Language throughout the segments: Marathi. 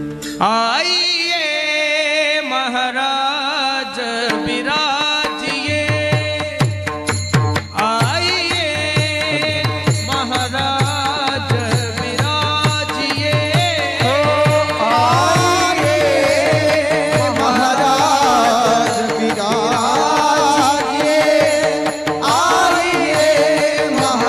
आइए महाराज विराजिए, आइए महाराज विराजिए, आइए महाराज विराजिए, आइए महाराज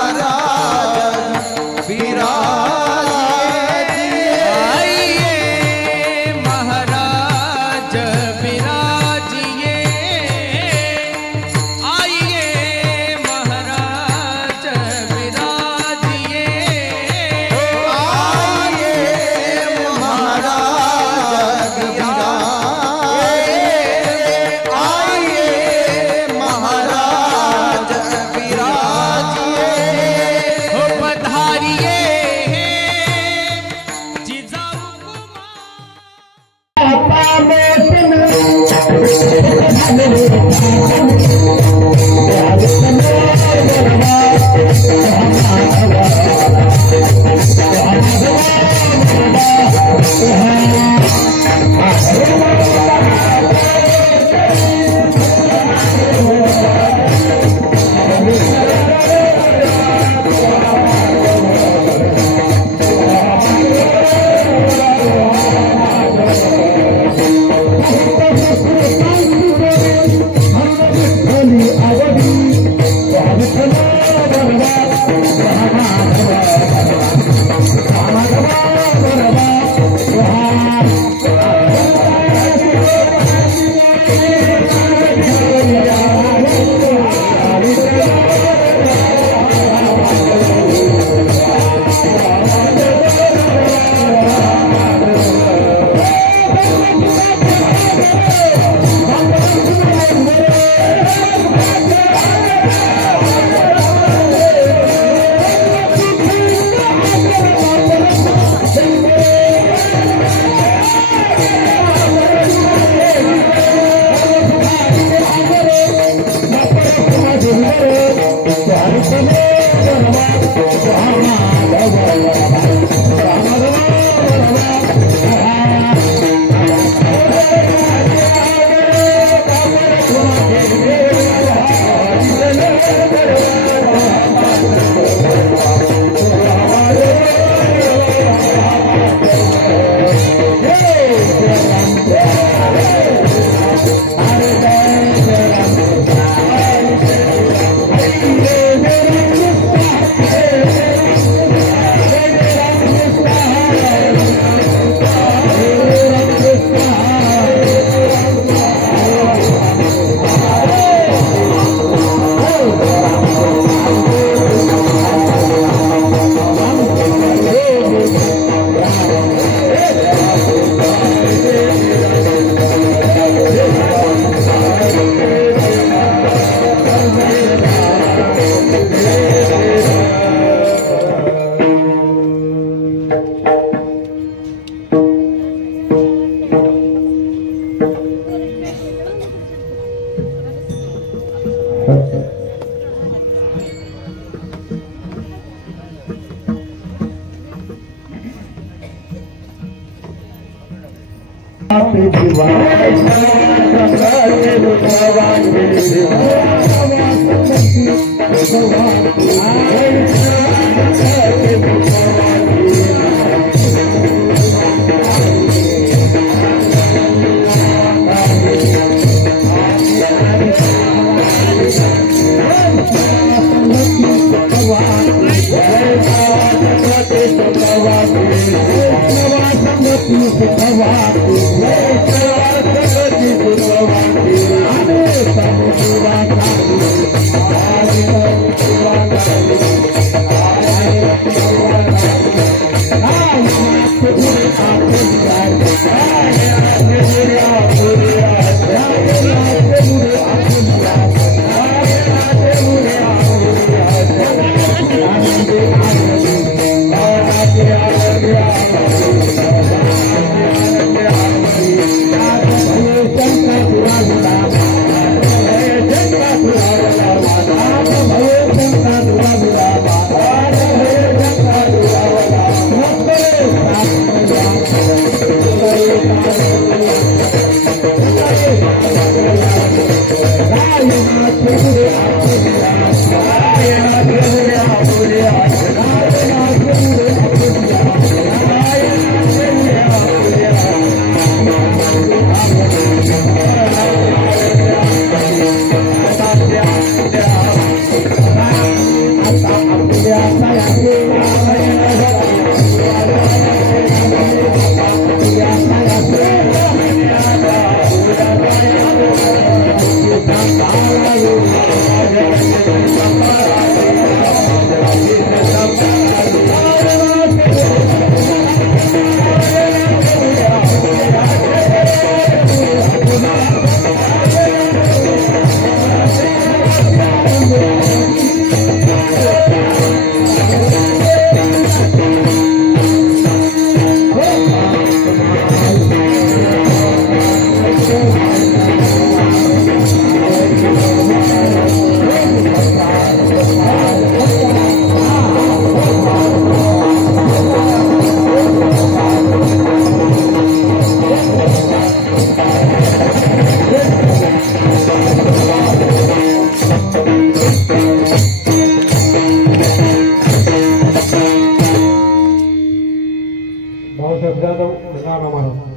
जाधव नाना महाराज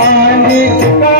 आणि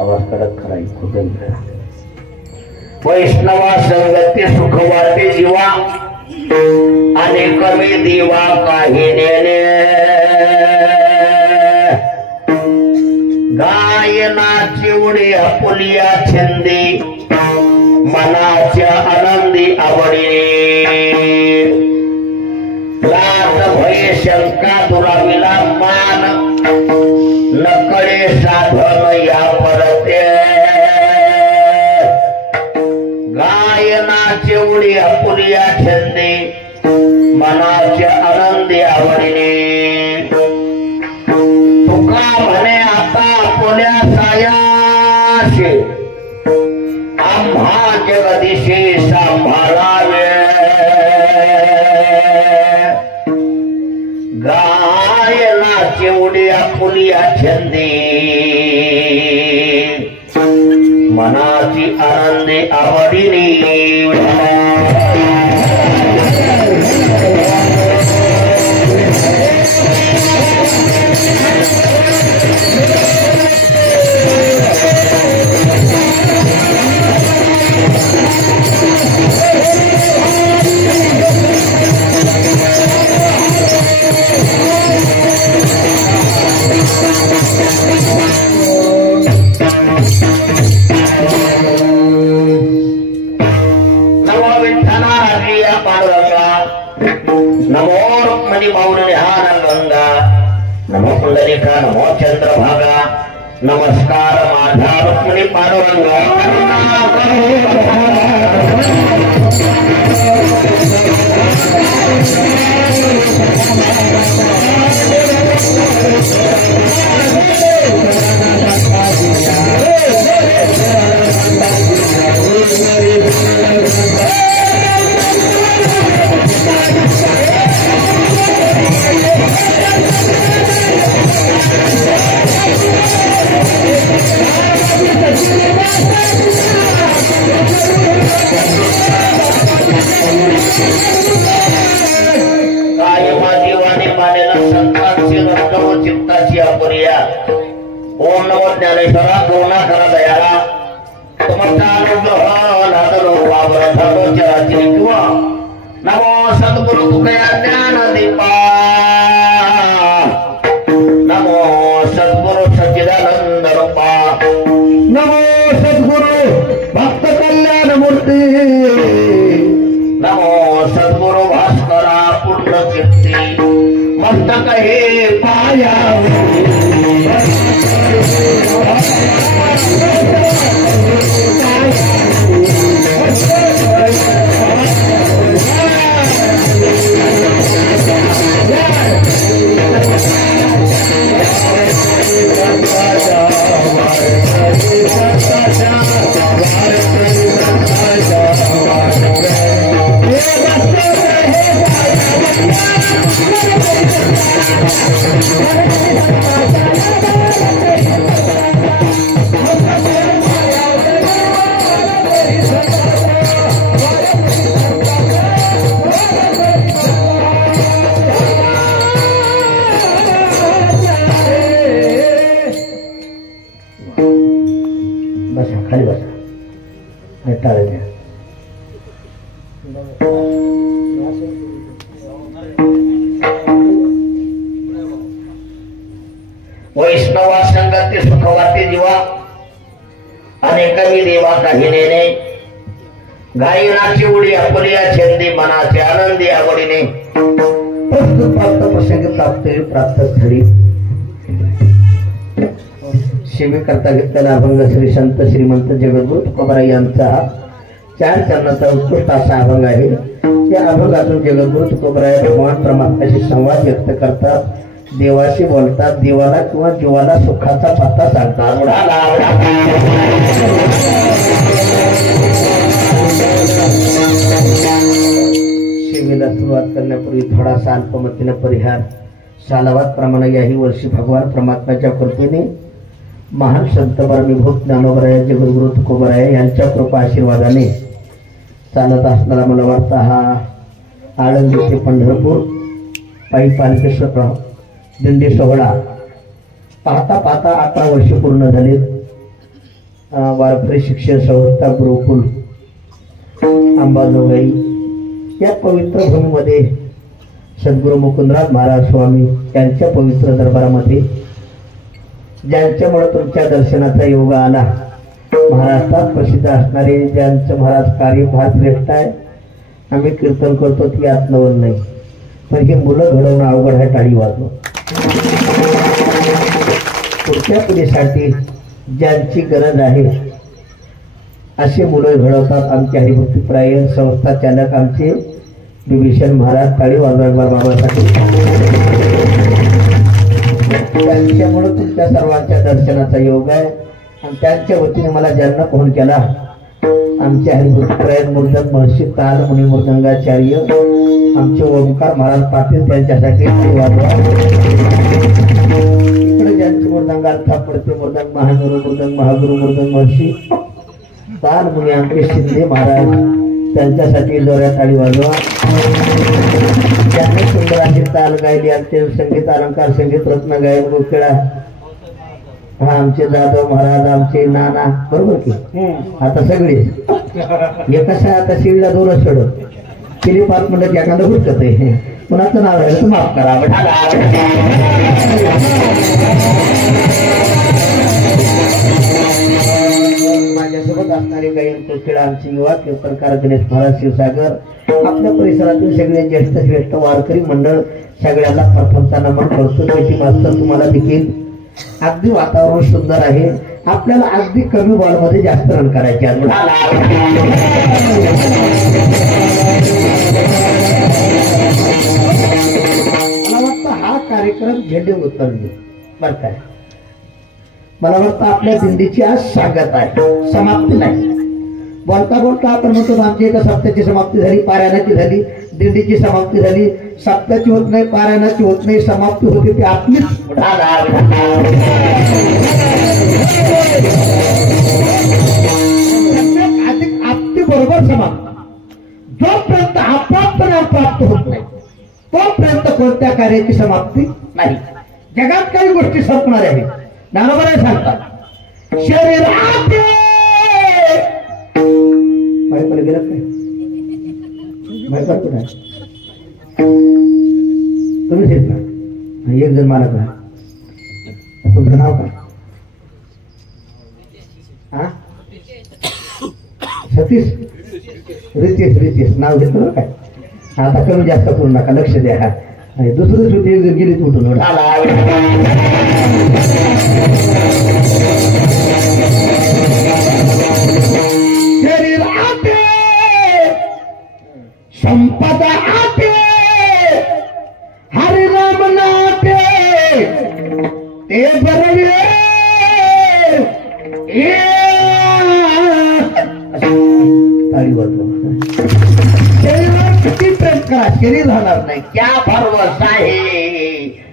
आवाज कडक करायचं. वैष्णवा संगती सुख वाटे जीवा आणि कमी दिवा काही नेणे. गायनाची उडी आपुलिया छंदी मनाच्या आनंदी आवडीने. लाज भय शंका दुराविला मान नकळे साधन या परते. गायनाचे उडी आपुलिया छंदी मनाच्या आनंदी आवडीने. तुका म्हणे आता आपुल्या सायाशी आम्हा जगदिशी सांभाळावे. गायनाची उडी आपुलिया छंदी मनाची आनंदी आवडीने. नमो रुक्मिणी मौलिहानंदा. नमो पुंडलिका. नमो चंद्रभागा. नमस्कार माझा रुक्मिणी पांडुरंगा. ओम नमो ज्ञानेश्वरा. पूर्णा करा दयाला. तुमचा किंवा नमो सद्गुरु तुकया ज्ञान दीपा. नमो सद्गुरु सच्चिदानंद रूपा. नमो सद्गुरु भक्त कल्याण मूर्ती. नमो सद्गुरु भास्करा पुण्य कीर्ती. मस्तक हे पाया खाली बसा. टाळे द्या. वैष्णवा संगती सुख वाटे जीवा अनेकवी देवा काही नेणे. गायनाची उडी आपुलिया छंदी मनाचे आनंदी आवडीने. प्राप्त प्रसंग प्राप्त स्थळी सेवेकरता घेतलेला अभंग श्री संत श्रीमंत जगद्गुरु तुकोबाराय यांचा 4 चरणाचा उत्कृष्ट असा अभंग आहे. या अभंगातून जगद्गुरु तुकोबाराय भगवान परमात्म्याशी संवाद व्यक्त करतात, देवाशी बोलतात, देवाला किंवा जीवाला सुखाचा पत्ता सांगतात. सेवेला सुरुवात करण्यापूर्वी थोडासा अल्पमतीने परिहार. सालावाद प्रमाणे याही वर्षी भगवान परमात्म्याच्या कृपेने महान संत परमभूत ज्ञानोबराय जगद्गुरु तुकोबाराय यांच्या कृपा आशीर्वादाने चालत असणारा मला वाटतं हा आळंदी ते पंढरपूर पायी पालखी दिंडी सोहळा पाहता पाहता 18 वर्ष पूर्ण झाले. वारकरी शिक्षण संस्था गुरुकुल अंबाजोगाई या पवित्र भूमीमध्ये सद्गुरू मुकुंदराज महाराज स्वामी यांच्या पवित्र दरबारामध्ये ज्यांच्यामुळे तुमच्या दर्शनाचा योग आला, महाराष्ट्रात प्रसिद्ध असणारे ज्यांचं महाराज कार्य फार श्रेष्ठ आहे. आम्ही कीर्तन करतो ती यात नवल नाही, पण ही मुलं घडवणं अवघड आहे. टाळी वाजवणं पुढच्या पिढीसाठी ज्यांची गरज आहे अशी मुलं घडवतात आमचे हरिभक्ती प्रायण संस्था चालक आमचे विभीषण महाराज. टाळी वाजवा बाबासाठी. त्यांच्यामुळे तुमच्या सर्वांच्या दर्शनाचा योग आहे आणि त्यांच्या वतीने मला ज्यांना फोन केला आमचे हरिभक्ती प्रायण मुर्दंग महर्षी ताल मुनी मृदंगाचार्य आमचे ओंकार महाराज पाटील त्यांच्यासाठी वाजवा. इकडे ज्यांचे मृदंग अर्था पडते मृदंग महागुरु मृदंग महर्षी ताल मुनी आमचे शिंदे महाराज त्यांच्यासाठी जोऱ्या टाळी वाजवा. ज्यांनी सुंदर अशी ताल गायली आमचे संगीत अलंकार संगीत रत्न गायन गोखेडा हा आमचे जाधव महाराज आमचे नाना बरोबर की आता सगळे हे कसं आहे आता शिवला दोनच चढत केली पाच म्हणलं की एखादं हुडकत आहे कुणाचं नाव आहे माफ करा. माझ्यासोबत असणारे गायन कोकिळा आमचे युवा कीर्तनकार गणेश महाराज क्षीरसागर आपल्या परिसरातील सगळे ज्येष्ठ श्रेष्ठ वारकरी मंडळ सगळ्यांना प्रथमचा नमन करतो. त्याची मास्तर तुम्हाला देखील अगदी वातावरण सुंदर आहे. आपल्याला अगदी कमी बॉलमध्ये जास्त रन करायचे आहेत. मला वाटतं हा कार्यक्रम झेंडे उतरले बर काय. मला वाटतं आपल्या दिंडीची आज स्वागत आहे, समाप्ती नाही. बोलता बोलता आपण म्हणतो आमची एका सप्त्याची समाप्ती झाली, पारायणाची झाली, दिंडीची समाप्ती झाली. सप्त्याची होत नाही, पारायणाची होत नाही, समाप्ती होते ती आपलीच. अधिक आपली बरोबर समाप्त. जोपर्यंत अप्राप्त आणि अप्राप्त होत नाही तोपर्यंत कोणत्या कार्याची समाप्ती नाही. जगात काही गोष्टी संपणार आहेत. ज्ञानोबा सांगतात शरीरात माहिती गेलं काय माहिती कुठे तुम्हीच येत ना. एक जण मला का तुमचं नाव का हा सतीश रितेश नाव घेतलं ना काय. आता कमी जास्त करू नका, लक्ष द्या. दुसरं श्रुती एक जण गेली उठून शरीर आते संपदा आते हरिनाम नाते ते बरवे ताळी वाजवा. शरीरावर किती प्रेम करा शरीर राहणार नाही. क्या भरवसा है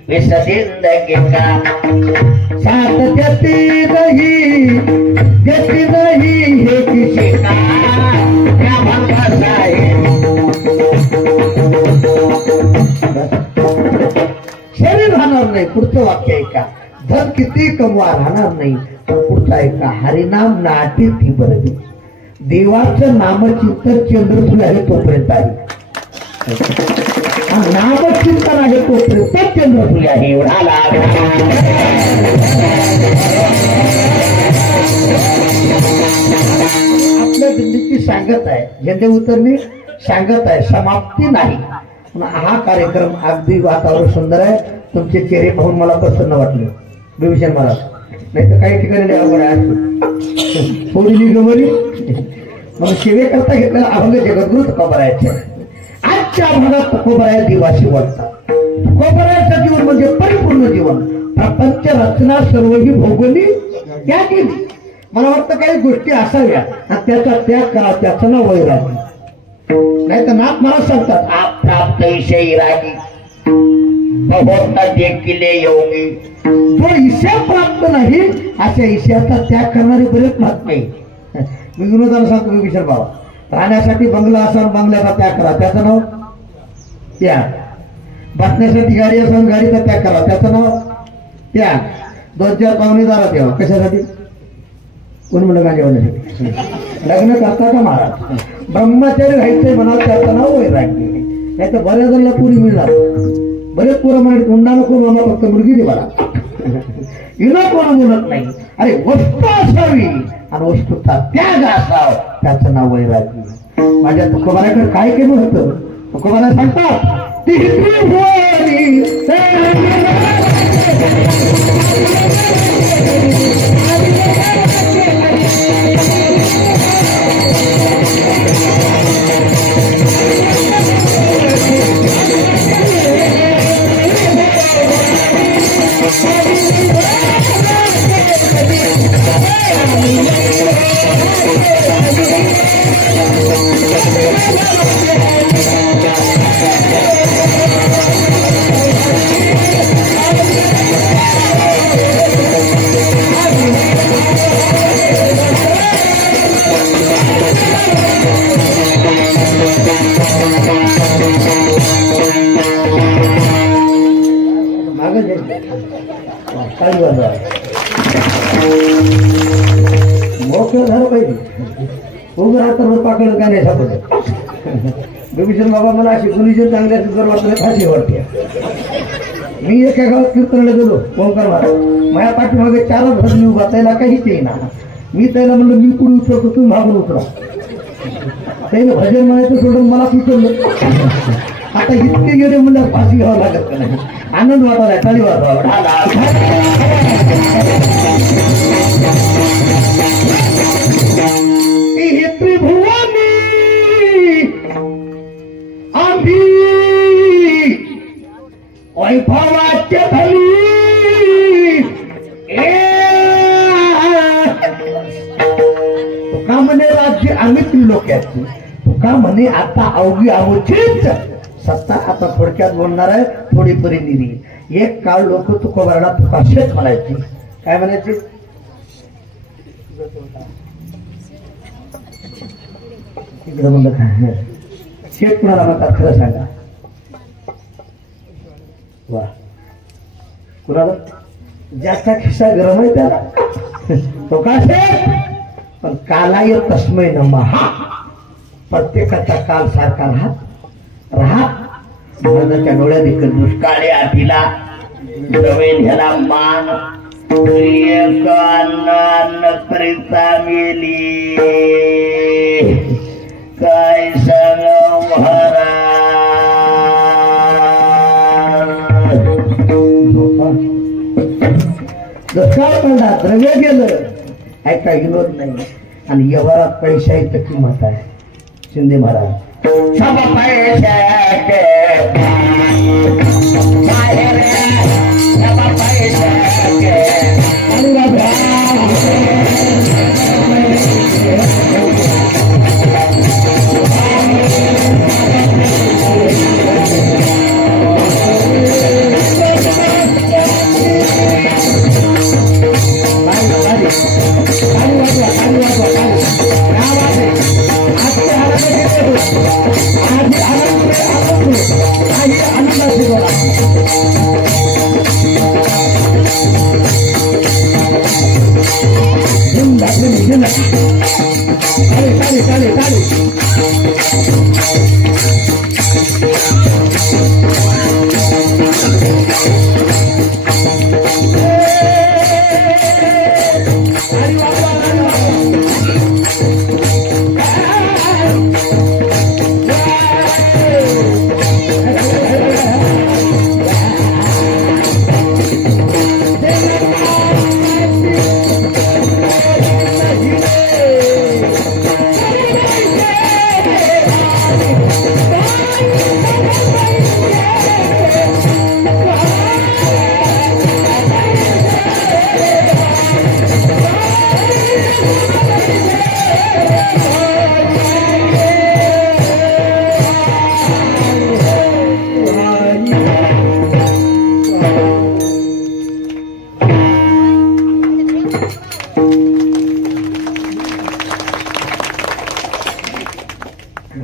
विस जिंदगी का साथ देती नहीं है किसी का. क्या भरवसा है शरीर राहणार नाही. पुढचं वाक्य आहे का धन किती कमवा राहणार नाही. पण पुढचं आहे का हरिनाम नाटी ती बरं. देवाचं नामचिंतन चंद्रफुल आहे तोपर्यंत आहे. नामचिंतन आहे तोपर्यंत चंद्रफुल आहे. एवढा लाभ आपल्या दिंडीची सांगत आहे. झेंडे उतरणी सांगत आहे, समाप्ती नाही. हा कार्यक्रम अगदी वातावरण सुंदर आहे. तुमचे चेहरे पाहून मला प्रसन्न वाटले विभीषण महाराज. नाही तर काही ठिकाणी अवघड आहे थोडी गमरी मग सेवेकरता घेतलेला अभंग जगद्गुरु तुकोबरायाचे. आजच्या भागात तुकोबराया देवाशी बोलतात. तुकोबरायाचं जीवन म्हणजे परिपूर्ण जीवन. प्रपंच रचना सर्वही भोगवली त्या केली. मला वाटतं काही गोष्टी असाव्या आणि त्याचा त्याग करा. त्याचं नाव वैरागी. नाही तर नाथ महाराज सांगतात आप प्राप्त ईशय रागी बहुत देखील योगी. जो ईशा प्राप्त नाही अशा ईशाचा त्याग करणारे बरेच महात्मे. मी विनोदाला सांगतो विभीषण बाबा राहण्यासाठी बंगला असा बंगल्याचा त्याग करा त्याचं नाव त्याग. बसण्यासाठी गाडी असेल गाडीचा त्याग करा त्याचं नाव त्याग. 2-4 पाहुणेदारात यावं कशासाठी कोण म्हणलं गांजा होण्यासाठी लग्न करता का महाराज ब्रह्मचारी राहायचंय म्हणाल त्याचं नाव वैराग्य नाही तर बऱ्याच जणांना पुरी मिळणार बरेच पोरं म्हणाले हुंडा नको मामा फक्त मुलगी दे मला हिला कोण बोलत नाही अरे वस्तू असावी आणि वस्तूचा त्याग असावा त्याचं नाव वैराग्य माझ्या तुकोबाराकडे काय केलं होतं तुकोबारा सांगतात मोकळं झालं पाहिजे उभं राहता पाकडं काय नाही सापडत बिभीषण बाबा मला अशी गुलीचे चांगल्या सुंदर वाटले फाशी वाटते मी एका गावात कीर्तनाला गेलो ओंकार महाराज माझ्या पाठीमागे 4 भजनी उभा त्याला काहीच येईना मी त्याला म्हणलं मी पुढे उतरतो तुम्ही मागून उतरा त्याने भजन म्हणायचं सोडून मला सुचवलं आता इतके गेले म्हणलं फाशी घ्यावं लागत का नाही आनंद वाटायला टाळी वाजवा त्रिभुवनी आम्ही वैभवाच्या धनी तुका म्हणे राज्य आम्ही त्रिलोक्याची तुका म्हणे आता अवघी अवचीच सत्ता आता थोडक्यात बोलणार आहे थोडी परिनिधी एक काळ लोक तुकोबाराला तुकाशेच म्हणायची काय म्हणायचे इकडे म्हणलं काय शेत कुणाला म्हणतात खरं सांगा वा कुणाला ज्याचा खिस्सा गरम आहे त्याला तो का पण कालाय तस्मै नमः प्रत्येकाचा काल सारखा राहत मनाच्या डोळ्यात एक दुष्काळी आठीला डोळे ह्याला मान प्रिता मेली काय सांग महाराज दुष्काळ पडला द्रव्य गेलं ऐका विनोद नाही आणि व्यवहारात पैशाची किंमत आहे शिंदे महाराज सब पैशाचे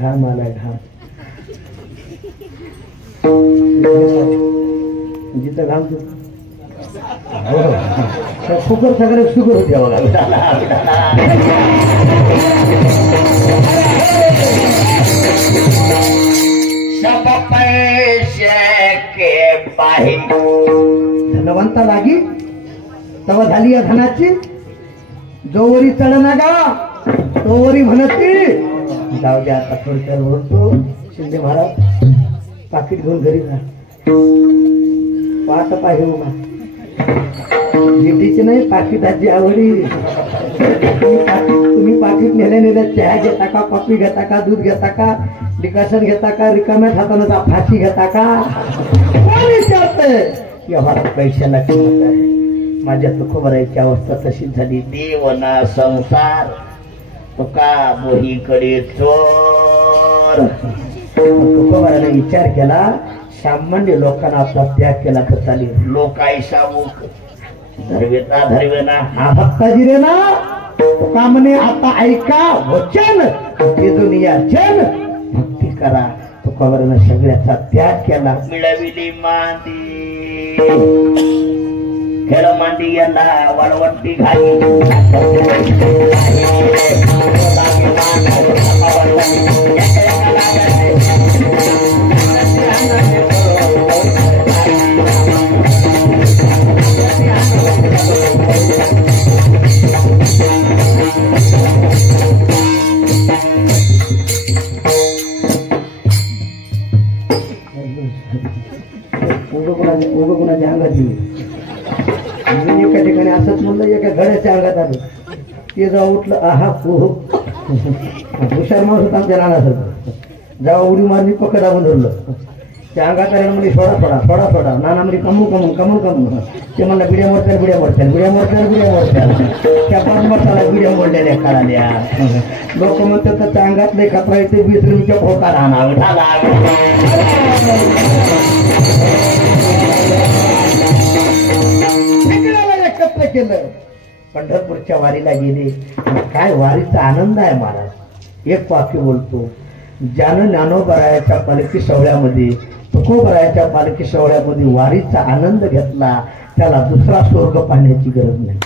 घाम आलाय घाम जिथं घाम फुकर सगळे सुकर होते बघा आहे. धनवंता लागी तव झाली या धनाची, जोवरी चढना गा तोवरी म्हणती. जाऊ द्या आता थोडक्यात बोलतो. शिंदे महाराज पाकिट घेऊन घरी जा. पाहत पाहिजे उभा गिटीची नाही पाकिटाची आवडी. तुम्ही पाकिट नेल्या नेल्या चहा घेता का, कॉफी घेता का, दूध घेता का, डिकाशन घेता का, रिकाम्या हातानं फाशी घेता का? कोण विचारतंय? व्यवहारात पैशाला किंमत आहे. माझ्या तुकोबरायची अवस्था तशीच झाली. देवना संसार तुका बोहीकडे चोर. तुकोबराने विचार केला, सामान्य लोकांना आपला त्याग केला तर चालेल. लोक ऐसामुख धर्वेता धर्वेना हा भक्ताजी रे ना तुका म्हणे आता ऐका वचन दुनिया जन भक्ती करा. तुकोबराने सगळ्याचा त्याग केला. मिळविली मांदी खेळ मांडी याला वाळवंटी घाली. कोणाच्या अंगात एका ठिकाणी असंच म्हणलं, एका घड्याच्या अंगात आलं. ते जाऊ उठलं, आहा हो हुशार माणूस होता आमच्या नानासारखं. जेव्हा उडी मारली पकड आपण धरलं. त्या अंगात आल्यानं म्हणजे सोडा सोडा सोडा सोडा. नाना म्हणजे कमू कमू कमू कमू. ते म्हणलं बिड्या मोडत्याल बिड्या मोडत्याल बिड्या मोडत्याल बिड्या मोडत्याल. त्या पाच मसाला बिड्या मोडलेल्या काढाल्या. लोक म्हणतात त्या अंगातले खतरा येते 20 रुपये फोका राहणार झाला. एकत्र केलं. पंढरपूरच्या वारीला गेले. काय वारीचा आनंद आहे महाराज. एक वाक्य बोलतो, ज्यानं ज्ञानोबरायाच्या पालखी सोहळ्यामध्ये तुकोबरायाच्या पालखी सोहळ्यामध्ये वारीचा आनंद घेतला, त्याला दुसरा स्वर्ग पाहण्याची गरज नाही.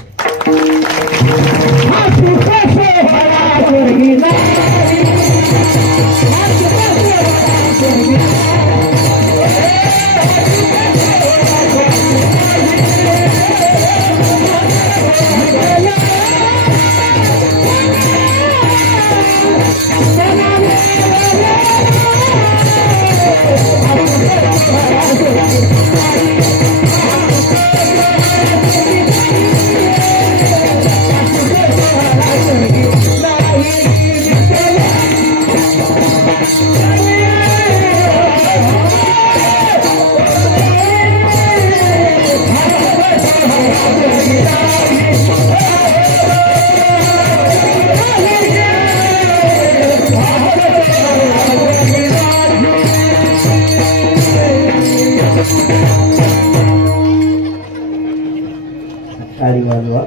ताळी वाजवा.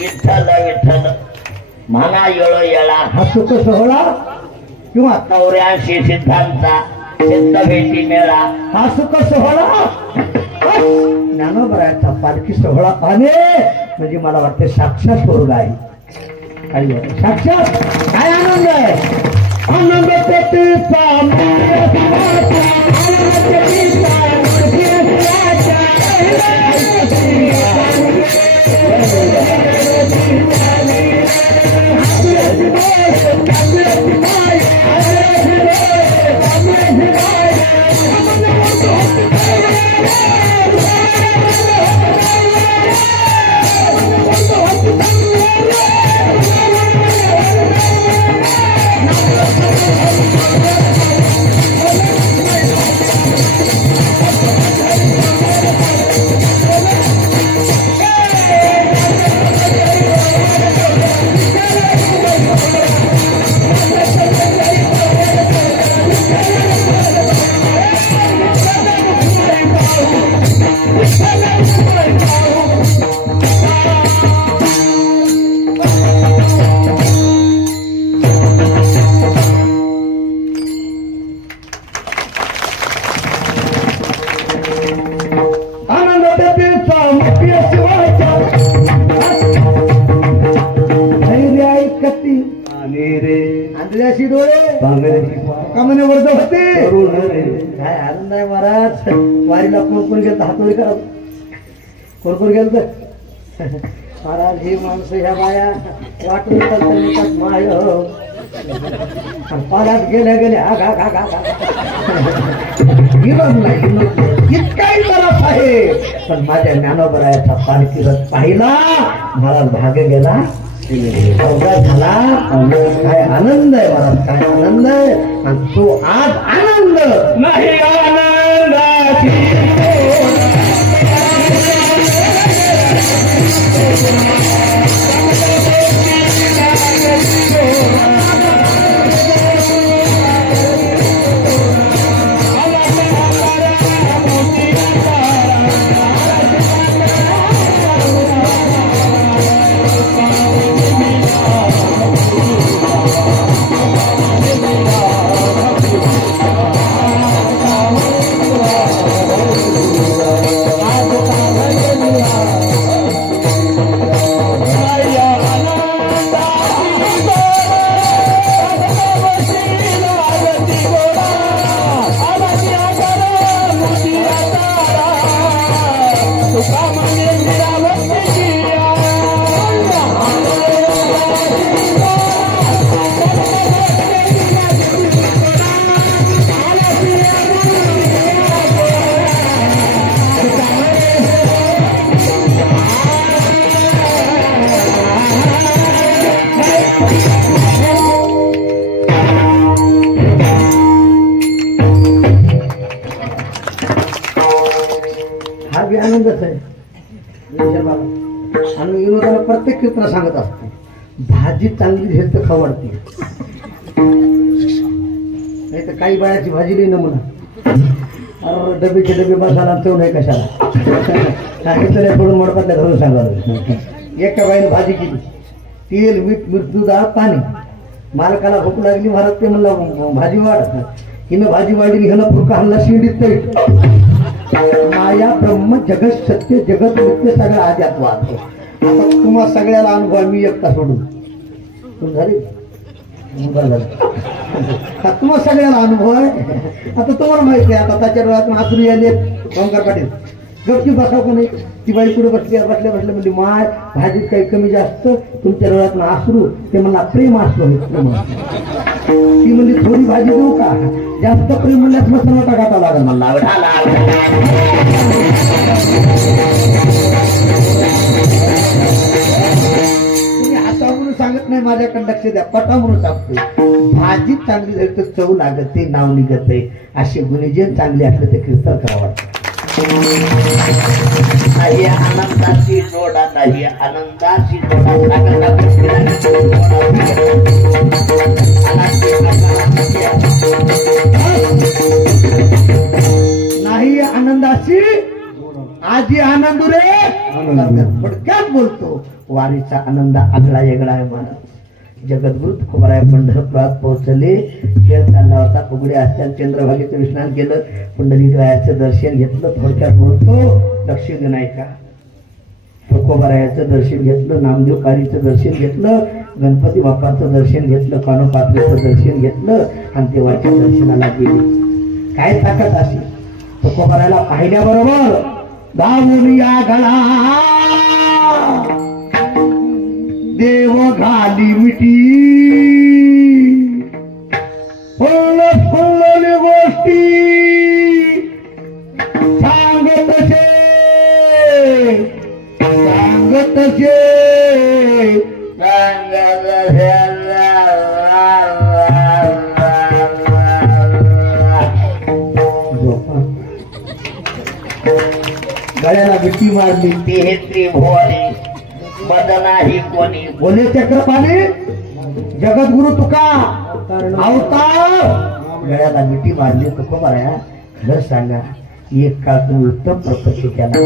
विठ्ठल विठ्ठल म्हणा येळो येळा हा सुख सोहळा किंवा 84 सिद्धांचा सिद्ध भेटी मेळा हा सुख सोहळा. ज्ञानोबरायाचा पालखी सोहळा पाहणे म्हणजे मला वाटते साक्षात स्वर्ग आहे. काही साक्षात काय आनंद आहे. आनंद पेटीचा काय आनंद आहे महाराज. वारीला कोण कोण गेलं हातोडी करा. कोण कोण गेलं तर महाराज ही माणसं ह्या बाया वाटून चालतात माय पाण्यात गेल्या गेल्या इतकाही त्रास आहे. पण माझ्या ज्ञानोबरायाचा पालखी रथ पाहिला महाराज भाग्य गेला अवघा झाला. काय आनंद आहे महाराज, काय आनंद आहे. आणि तो आज आनंद नाही आनंदाची आनंदच आहे. आणि विनोदाला प्रत्येक कीर्तन सांगत असतो भाजी चांगली घेत तर खवडते. नाही तर काही बायाची भाजी नाही नमुना डबेचे डबे मसाला चव नाही कशाला सांगितलं थोडं मोडपातल्या घरून सांगावं. एका बाईने भाजी केली तेल मीठ मिरची डाळ पाणी. मालकाला भूक लागली महाराज ते म्हणला भाजी वाढ. हिनं भाजी वाढली हिनं फुरका हल्ला शिंडीत तरी माया ब्रह्म जगत सत्य जगत नित्य सगळं आद्यात वाहतो. आता तुम्हा सगळ्याला अनुभव मी एकटा सोडून तुम झाली तुम्हा सगळ्याला अनुभव आहे. आता तुम्हाला माहिती आहे आता त्याच्या डोळ्यातून आसरू आले. ओंकार पाटील गपची बसाव का नाही. ती बाई पुढे बसल्या बसल्या बसल्या म्हणजे माय भाजीत काही कमी जास्त तुमच्या डोळ्यातून आसरू ते मला प्रेम असतो. ती म्हणजे थोडी भाजी देऊ का जास्त प्रेम म्हणल्यास मस्त मोठा गाता लागेल मला. तुम्ही असा म्हणून सांगत नाही माझ्याकडे लक्ष द्या पटा म्हणून सांगतो. भाजी चांगली झाली तर चव लागत ते नाव निघत आहे. असे गुणीजन चांगले असले ते कीर्तन करावं वाटतं. नाही आनंदाची जोडा नाही आनंदाची नाही आनंदाची आजी आनंद रे थोडक्यात बोलतो. वारीचा आनंद आगळा वेगळा आहे. मला जगद्गुरु तुकोबाराय पंढरपुरात पोहोचले. खेळ चालला होता. फुगडे असतात चंद्रभागेचं स्नान केलं. पुंडलिकरायाचं दर्शन घेतलं. थोडक्यात बोलतो दक्षिण नाही का तुकोबारायाचं दर्शन घेतलं. नामदेवकारीचं दर्शन घेतलं. गणपती बाप्पाचं दर्शन घेतलं. कानोपात्रेचं दर्शन घेतलं आणि देवाच्या दर्शनाला गेले. काय ताकद अशी तुकोबारायला पाहिल्याबरोबर दावून या गळा देव घाली मिठी फुलले गोष्टी सांगत गळ्याला मिठी मारली. ते भोवली मदना ही कोणी बोले चक्रपाणी जगद्गुरु तुका अवतार. गळ्याला मिठी मारली. तुकोबाराया खरं सांगा एक काळ तुम्ही उत्तम प्रपंच केला.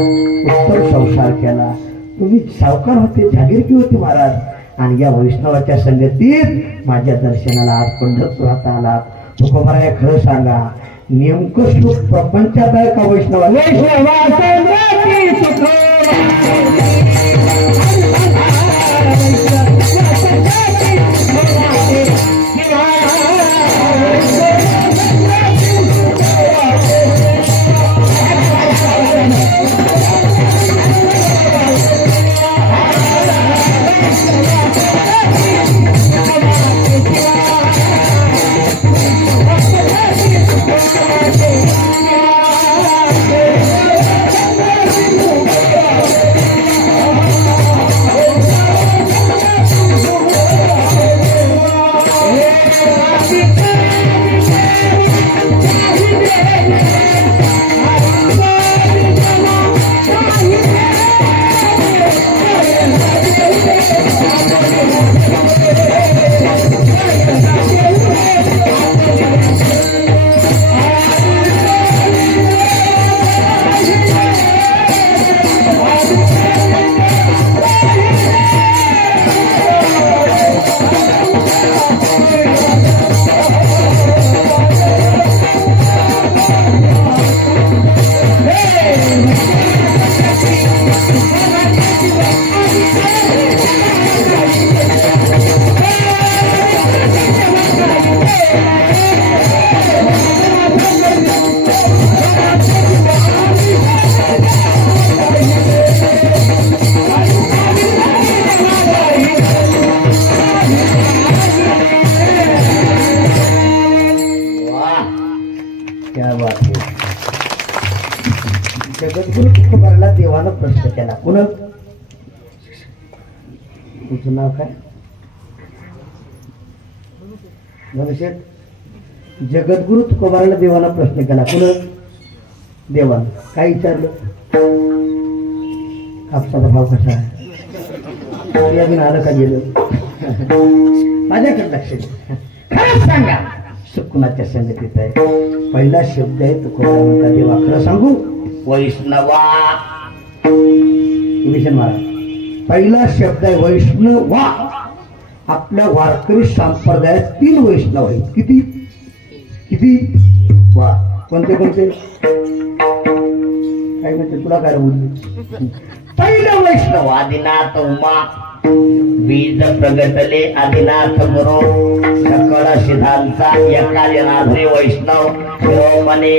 उत्तम संसार केला. तुम्ही सावकार होते जागीरकी होती महाराज. आणि या वैष्णवाच्या संगतीत माझ्या दर्शनाला आज पंढरपुरात आला. तुकोबाराया खरं सांगा नेमकं सुख प्रपंचात आहे का वैष्णवा प्रश्न केला. कोण? तुझं नाव काय? मनुष्य. जगद्गुरु तुकोबाराला देवाला प्रश्न केला. कोण? देवा. काय विचारलं? कापसाचा भाव कसा आहे? सोयाबीन आलं का गेलं? माझ्याकडे लक्ष दे. खरंच सांगा सुकुनाच्या संगतीत आहे. पहिला शब्द आहे तुकोबारा म्हणता देवा खरं सांगू वैष्णवा. विभीषण महाराज पहिला शब्द आहे वैष्णवा. आपल्या वारकरी संप्रदायात 3 वैष्णव आहेत. किती किती? वा. कोणते कोणते? काय म्हणते तुला काय बोलली? पहिलं वैष्णव आदिनाथ उमा बीज प्रगटले आदिनाथ गुरु सकळ सिद्धांचा एकाले नाधरे वैष्णव शिरोमणी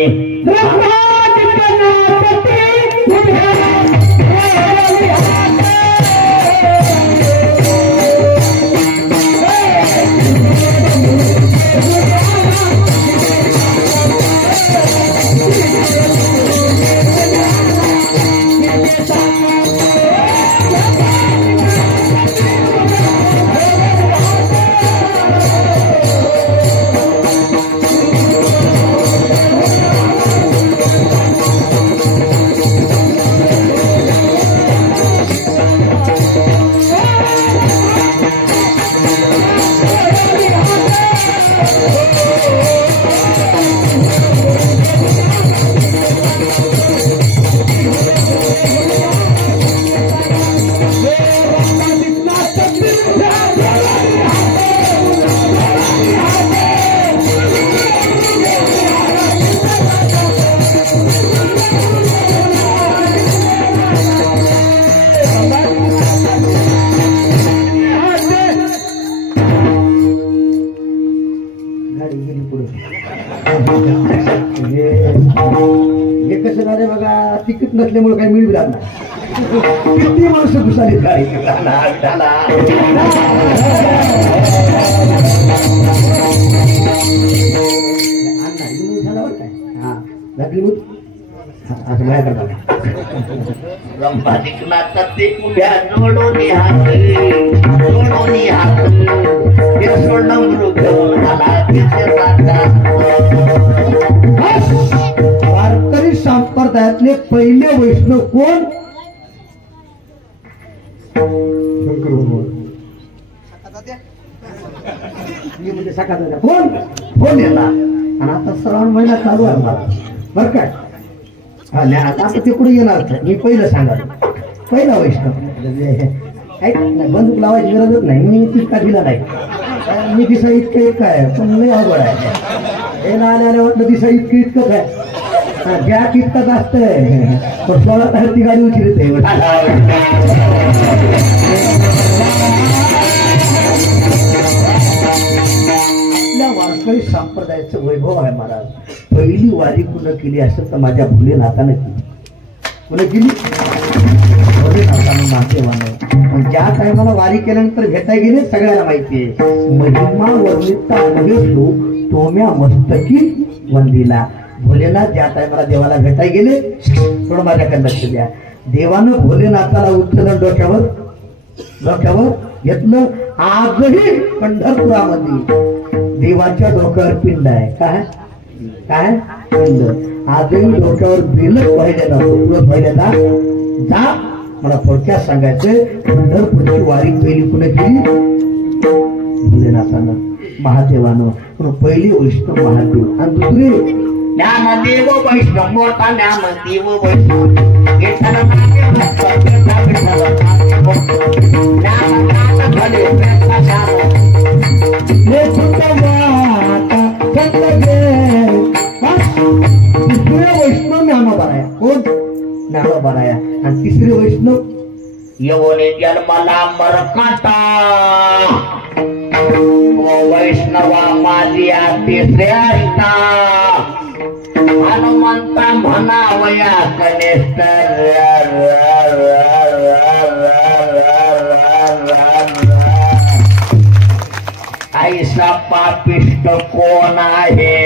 तिकीट नसल्यामुळे काही मिळू लागणार. किती माणसं घुसाली गाडी वारकरी संप्रदायातले पहिले वैष्णव कोण? शंकर भगवान. कोण? कोण येणार? आणि आता श्रावण महिना चालू आहे बरं काय. आता ते कुठे येणार? मी पहिलं सांगा. पहिला वैष्णव बंदूक लावायची गरजच नाही. मी तितका दिला नाही. मी दिसा इतकं काय पण लय अवघड आहे. हे ना आल्याला वाटलं दिसा इतकंच आहे. गॅस इतकंच असतंय पण 16 तास ती गाडी उचलत आहे. आपल्या वारकरी संप्रदायाचं वैभव आहे महाराज. पहिली वारी कुणं केली असं तर माझ्या भोलेनाथानं केली. कुणं केली? भोलेनाथानं नातेवानं. पण ज्या टायमाला वारी केल्यानंतर भेटाय गेले सगळ्याला माहिती आहे. महिमा वर्णिता नव्हेतो तोम्या मस्तकी वंदिला. भोलेनाथ ज्या टायमाला देवाला भेटाय गेले थोडं माझ्याकडे लक्ष द्या. देवानं भोलेनाथाला उचललं डोक्यावर घेतलं. आजही पंढरपुरामध्ये देवाच्या डोक्यावर पिंड आहे. काय काय पिंड आजही डोक्यावर बेलच व्हायला व्हायला जा. मला थोडक्यात सांगायचंय पंढरपूरची वारी पहिली कुणी केली? भोलेनाथानं महादेवानं. पण पहिली वैष्णव महादेव आणि दुसरी ज्ञानदेव वैष्णव मोठा ज्ञानदेव वैष्णव दुसरे वैष्णव ज्ञानोबाराया. कोण? ज्ञानोबाराया. आणि तिसरे वैष्णव यवने जन्माला मरकाटा वैष्णवा माझी तिसऱ्या हनुमंता म्हणावया कनिष्ठ ऐसा पापिष्ट कोण आहे?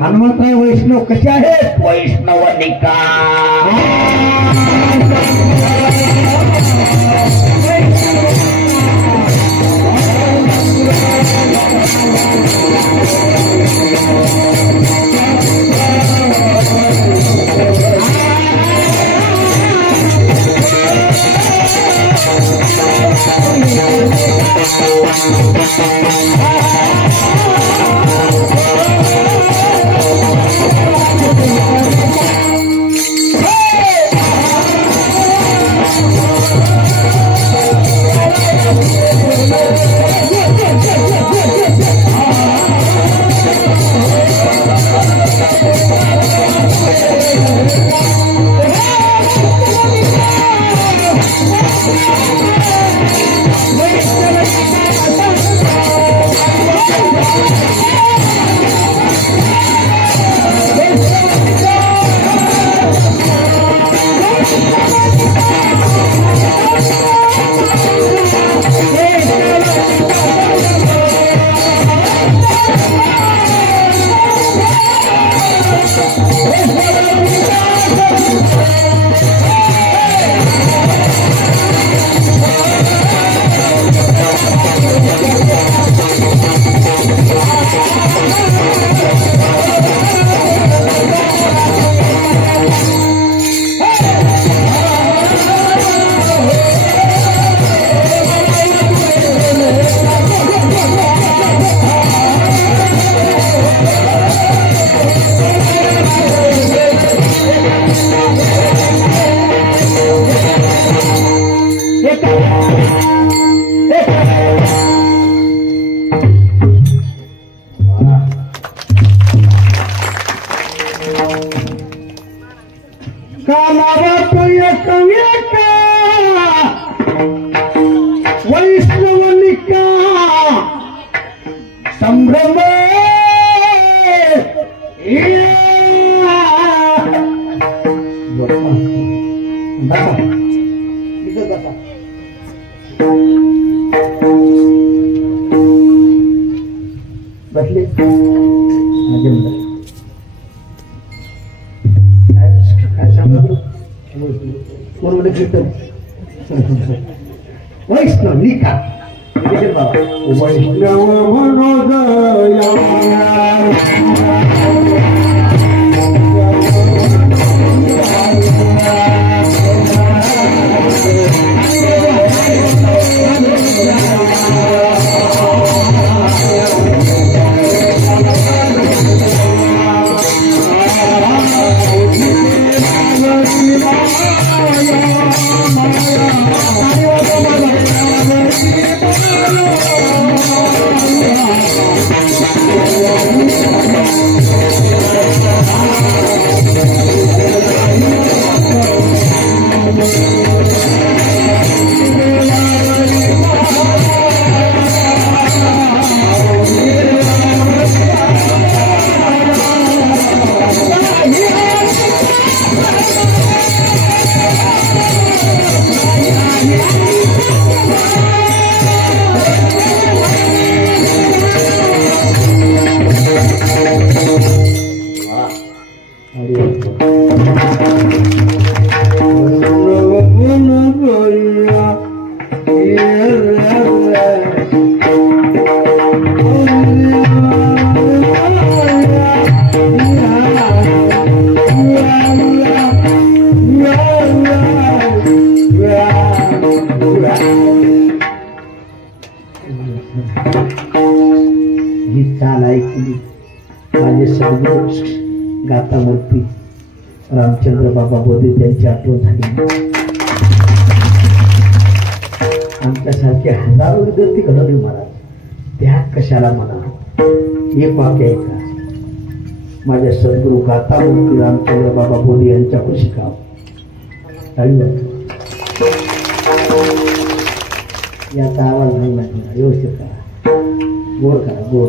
हनुमंत वैष्णव कसे आहेत? वैष्णव निका वैष्णवनिका संभ्रम बसले कोण म्हणे कीर्तन वैष्णवनिका वैष्णव ही चाल ऐकली माझे सद्गुरू गातामूर्ती रामचंद्र बाबा बोधे त्यांची आठवण झाली. आमच्यासारखे हजारो विद्यार्थी घडवले महाराज. त्या कशाला म्हणा एक वाक्य आहे का माझ्या सद्गुरू गातामूर्ती रामचंद्र बाबा बोधे यांच्याकडून शिकावं. याचा आवाज नाही लागला. व्यवस्थित करा, गोड करा, गोड.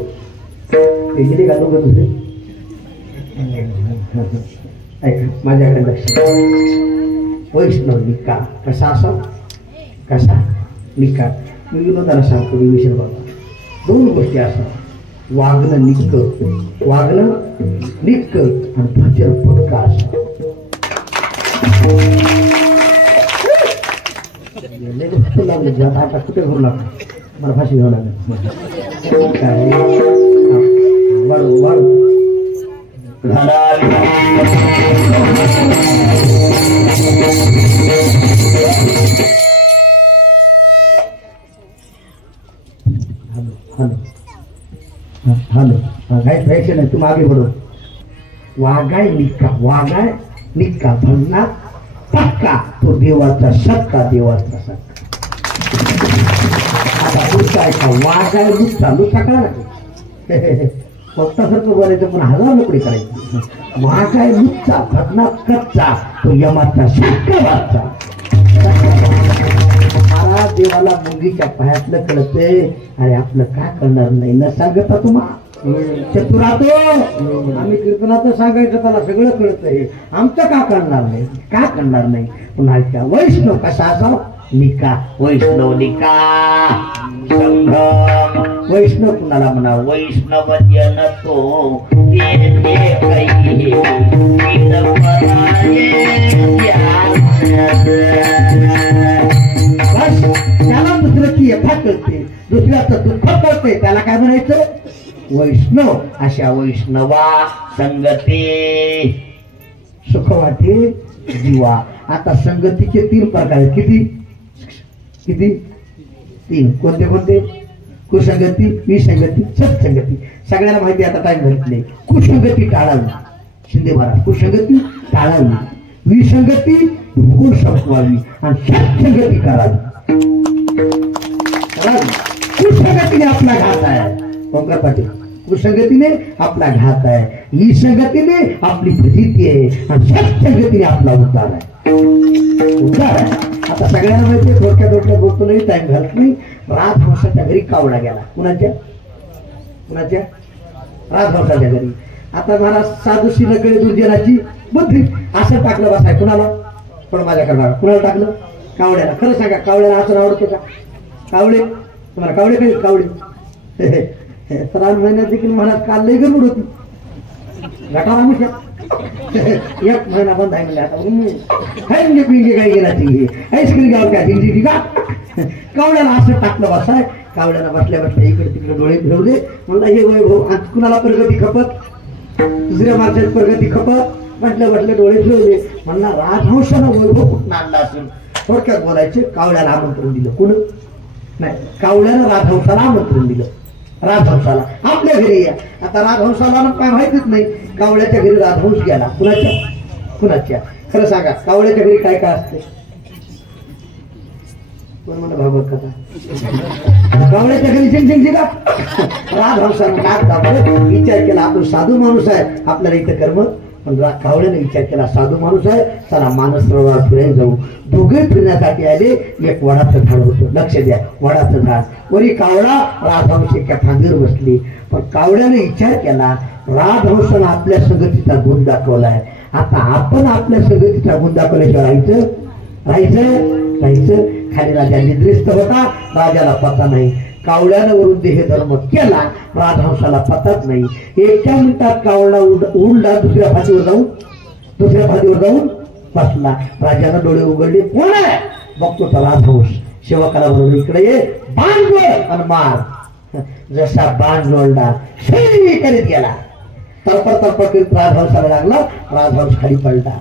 ते किती का दोघं दुसरे ऐका माझ्याकडे लक्ष. वैष्णवनिका कसा असा कसा निका. मी विनोदाला सांगतो विभीषण बाबा दोन गोष्टी असा वागणं निक्क आणि फाचर पटका असा. लय गोष्ट लागली जात आता कुठे करू लागला मला फाशी घ्यावं लागेल काय वाढू वाढू हॅलो काय फ्रॅक्शन आहे तुम आगे बढ़ो वागाय निक्का भन्ना पक्का तो देवाचा सक्का देवाचा सक्का आता पुढचा आहे का वागाय लुच्चा कळा ना फक्तासारखं बोलायचं पण हजार नोकरी करायची वागाय लुच्चा भन्ना कच्चा तो यमाचा सक्का वाचा मला देवाला मुंगीच्या पायातलं कळते अरे आपलं काय करणार नाही न सांगता तुम्हाला चतुरातो आम्ही कीर्तनाचं सांगायचं त्याला सगळं कळतंय आमचं का करणार नाही पुन्हा वैष्णव कसा असावा निका वैष्णव निका संभ्रम वैष्णव कुणाला म्हणा वैष्णव जन तो बस त्याला दुसऱ्याची यथा कळते दुसऱ्याचं दुःख कळते त्याला काय म्हणायचं वैष्णव अशा वैष्णवा संगती सुख वाटे जीवा आता संगतीचे 3 प्रकार आहेत किती 3 कोणते कुसंगती विसंगती सत्संगती सगळ्यांना माहिती आता टाइम घातले कुसंगती टाळावी शिंदे महाराज कुसंगती टाळावी विसंगती भूल संपवावी आणि सत्संगती करावी कुसंगतीने आपला घात आहे ओंकार पाटील कुसंगतीने आपला घात आहे ही संगतीने आपली फजिती आहे आणि सत्संगतीने आपला उद्धार आहे आता सगळ्यांना माहिती थोडक्यात बोलतो नाही टाइम घालत नाही राजहंसाच्या घरी कावडा गेला कुणाच्या राजहंसाच्या घरी आता महाराज साधूशी नकडे दुर्जनाची बुद्धी असं टाकलं बसाय कुणाला पण माझ्या करणार कुणाला टाकलं कावड्याला खरं सांगा कावड्याला असं आवडतो का कावळे तुम्हाला कावळे काही कावळे 3 महिन्यात देखील महाराज काल लई गडबड होती घटाला 1 महिना बंद आहे म्हणजे आता पिंगे काय गेला ती आईस्क्रीम गाव काय दिली का कावड्याला असं टाकलं बसाय कावड्याला बसल्या इकडे तिकडे डोळे फिरवले म्हणलं हे वैभव आज कुणाला प्रगती खपत दुसऱ्या माणसाची प्रगती खपत म्हटलं डोळे फिरवले म्हणला राजहंसानं वैभव कुठून आणला असेल थोडक्यात बोलायचे कावड्याला आमंत्रण दिलं कोण नाही कावड्यानं राजहंसाला आमंत्रण दिलं राजहंसाला आपल्या घरी या आता राजहंसाला काय माहितीच नाही कावळ्याच्या घरी राजहंस गेला कुणाच्या खरं सांगा कावळ्याच्या घरी काय काय असते कोण म्हणा भागवत कथा कावळ्याच्या घरी जिंग का राजहंसाने नाक दाबलं विचार केला आपण साधू माणूस आहे आपल्याला इथं कर्म पण कावळ्याने विचार केला साधू माणूस आहे चला मानस सरोवरात फिरायला जाऊ दोघे फिरण्यासाठी आले एक वडाचं झाड होतं लक्ष द्या वडाचं झाड वरी कावळा राजहंस एका फांदीवर बसली पण कावळ्याने विचार केला राजहंसानं आपल्या संगतीचा गुण दाखवलाय आता आपण आपल्या संगतीचा गुण दाखवल्याशिवाय राहायचं खाली राजा निद्रिस्त होता राजाला पता नाही कावळ्यानं वरून देह धर्म केला राजहंसाला पताच नाही 1 मिनिटात कावळा उडला दुसऱ्या फांदीवर जाऊन बसला राजानं डोळे उघडले कोण आहे बघतो तो राजहंस सेवकाला बरोबर इकडे ये बाण जोड आणि मार जसा बाण जोडला करीत गेला तळपड करीत राजहंसाला लागला राजहंस खाली पडला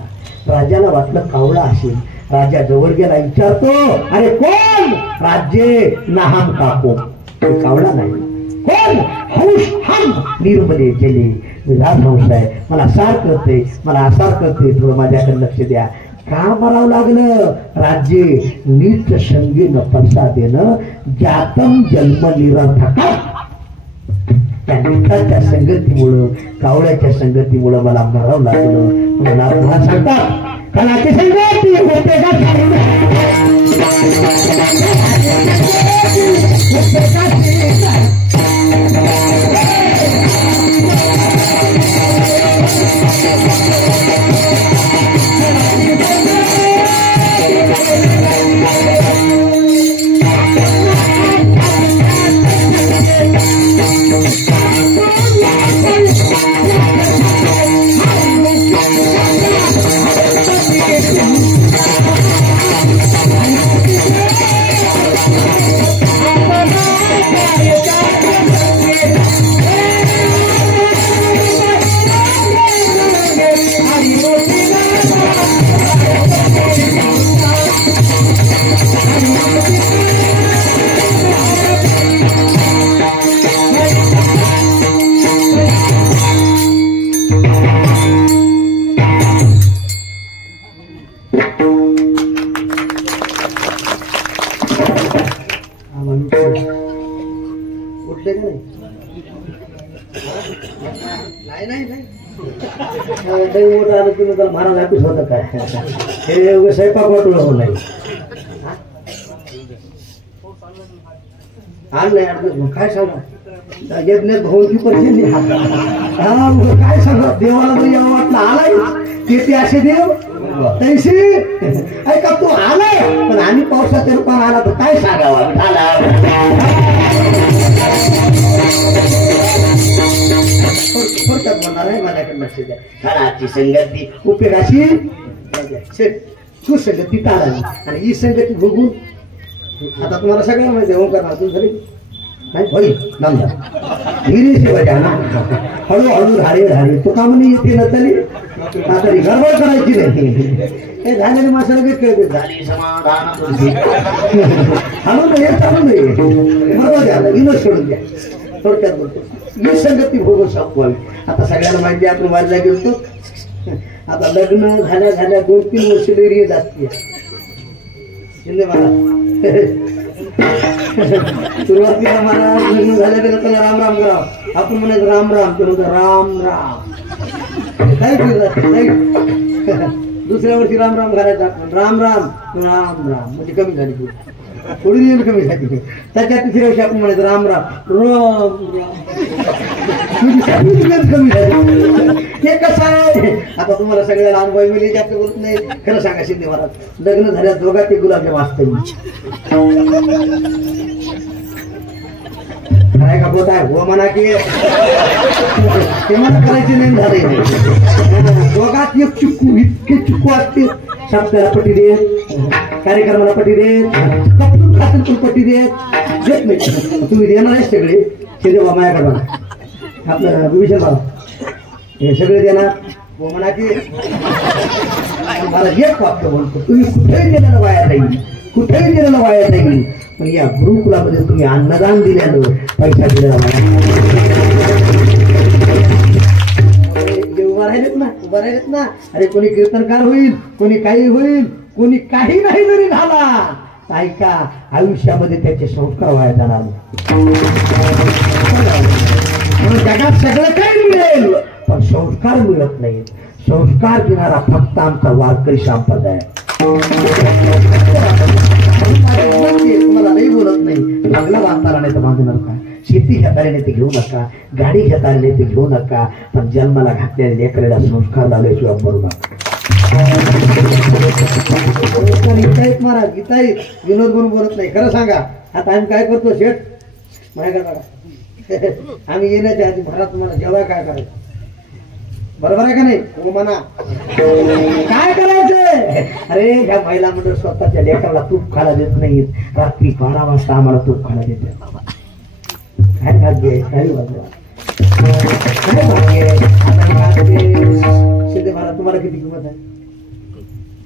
राजाला वाटलं कावळा असेल राजा जवळ गेला विचारतो अरे कोण राज्ये नाहम काको कावळा नाही कोण हौश हम निर्मले जले राजहंस आहे मला सार करते मला आसार करते थोडं माझ्याकडे लक्ष द्या का मरावं लागलं राज्ये नीच संगीन प्रसादेनं जातम जन्म निरर्थका त्या संगतीमुळं कावळ्याच्या संगतीमुळं मला मरावं लागलं मला पुन्हा सांगतात कलाची संगती होते का उठले का नाही नाही नाही काही मोठं आलं तुम्ही त्याला महाराज ऑफिस होतं काय हे स्वयंपाक वाटलं हो नाही आणलंय काय सांगा यज्ञात भवनची परिस्थिती काय सांगा देवाला जर यावं वाटलं आलाय ते असे देव तैसे ऐका तू आलाय पण आम्ही पावसाच्या रूपाने आला तर काय सांगावं थोडक्यात म्हणणार आहे माझ्याकडे लक्ष द्या काळाची संगती उपयोगाची सुसंगती टाळावी आणि ही संगती बघून आता तुम्हाला सगळ्यांना माहिती आहे ओंकार नातून झाली नाही होईल नामदा गिरीशी बजा ना हळूहळू धाडे धाडे तो का म्हणे येते ना तरी आता गडबड करायची नाही हे झालेले माणसं लगेच कळते झाली समाधान हळू हे चालू नाही बरोबर द्या विनोद सोडून द्या थोडक्यात बोलतो ही संगती भोगून संपवावी आता सगळ्यांना माहिती आहे आपण वाजला गेलो आता लग्न झाल्या झाल्या 2-3 वर्ष डेरी जास्ती शिंदे महाराज सुरुवातीला महाराज लग्न झाल्या गेलं त्याला राम राम करावं आपण म्हणायचं राम राम ते म्हणतो राम राम काही दुसऱ्या वर्षी राम राम घालायचं आपण राम राम राम राम म्हणजे कमी झाली थोडी दिवस कमी झाली त्याच्या तिसऱ्या वर्षी आपण म्हणायचं राम राम राम कमी झाली हे कसं आहे आता तुम्हाला सगळ्याला अनुभव मिळेल जास्त बोलत नाही खरं सांगा शिंदे महाराज लग्न झाल्या दोघा ते गुलाबजाम असते काय का बोत आहे हो म्हणा की ते मला करायचे नाही झाले दोघात एक चुकू इतके चुकू असते शब्दाला पटी देत कार्यक्रमाला पटी देत कपडून खातील पण पटी देत देत नाही तुम्ही देणार आहे सगळे शिंदे बाबा माझ्याकडे बघा आपलं विभीषण बाबा हे सगळे देणार हो म्हणा की मला एक वाक्य बोलतो तुम्ही कुठेही गेलेलं वाया नाही कुठेही गेलेलं वाया नाही पण या गुरुकुलामध्ये तुम्ही अन्नदान दिल्यानं पैसा दिलेला उभा राहिलेत ना अरे कोणी कीर्तनकार होईल कोणी काही होईल कोणी काही नाही जरी झाला ऐका आयुष्यामध्ये त्याचे संस्कार वाया जाणार जगात सगळं काही मिळेल पण संस्कार मिळत नाही संस्कार देणारा फक्त आमचा वारकरी संप्रदाय तुम्हाला नाही बोलत नाही चांगला बांधणारा नाही तर बांधू नका शेती घेताना नाही ते घेऊ नका गाडी घेताना नाही ते घेऊ नका पण जन्माला घातलेल्या लेकराला संस्कार लावल्याशिवाय मरू नका महाराज गीताईत विनोद म्हणून बोलत नाही खरं सांगा आता आम्ही काय करतो शेठ माझ्याकडे बघा आम्ही येण्याच्या आधी भरात तुम्हाला जेव्हा काय करायचं बरोबर आहे का नाही हो म्हणा काय करायचंय अरे ह्या महिला मंडळ स्वतःच्या लेकराला तूप खायला देत नाहीत रात्री 12 वाजता आम्हाला तूप खायला देते काय भाग्य आहे काय भाग्य शिंदे महाराज तुम्हाला किती किंमत आहे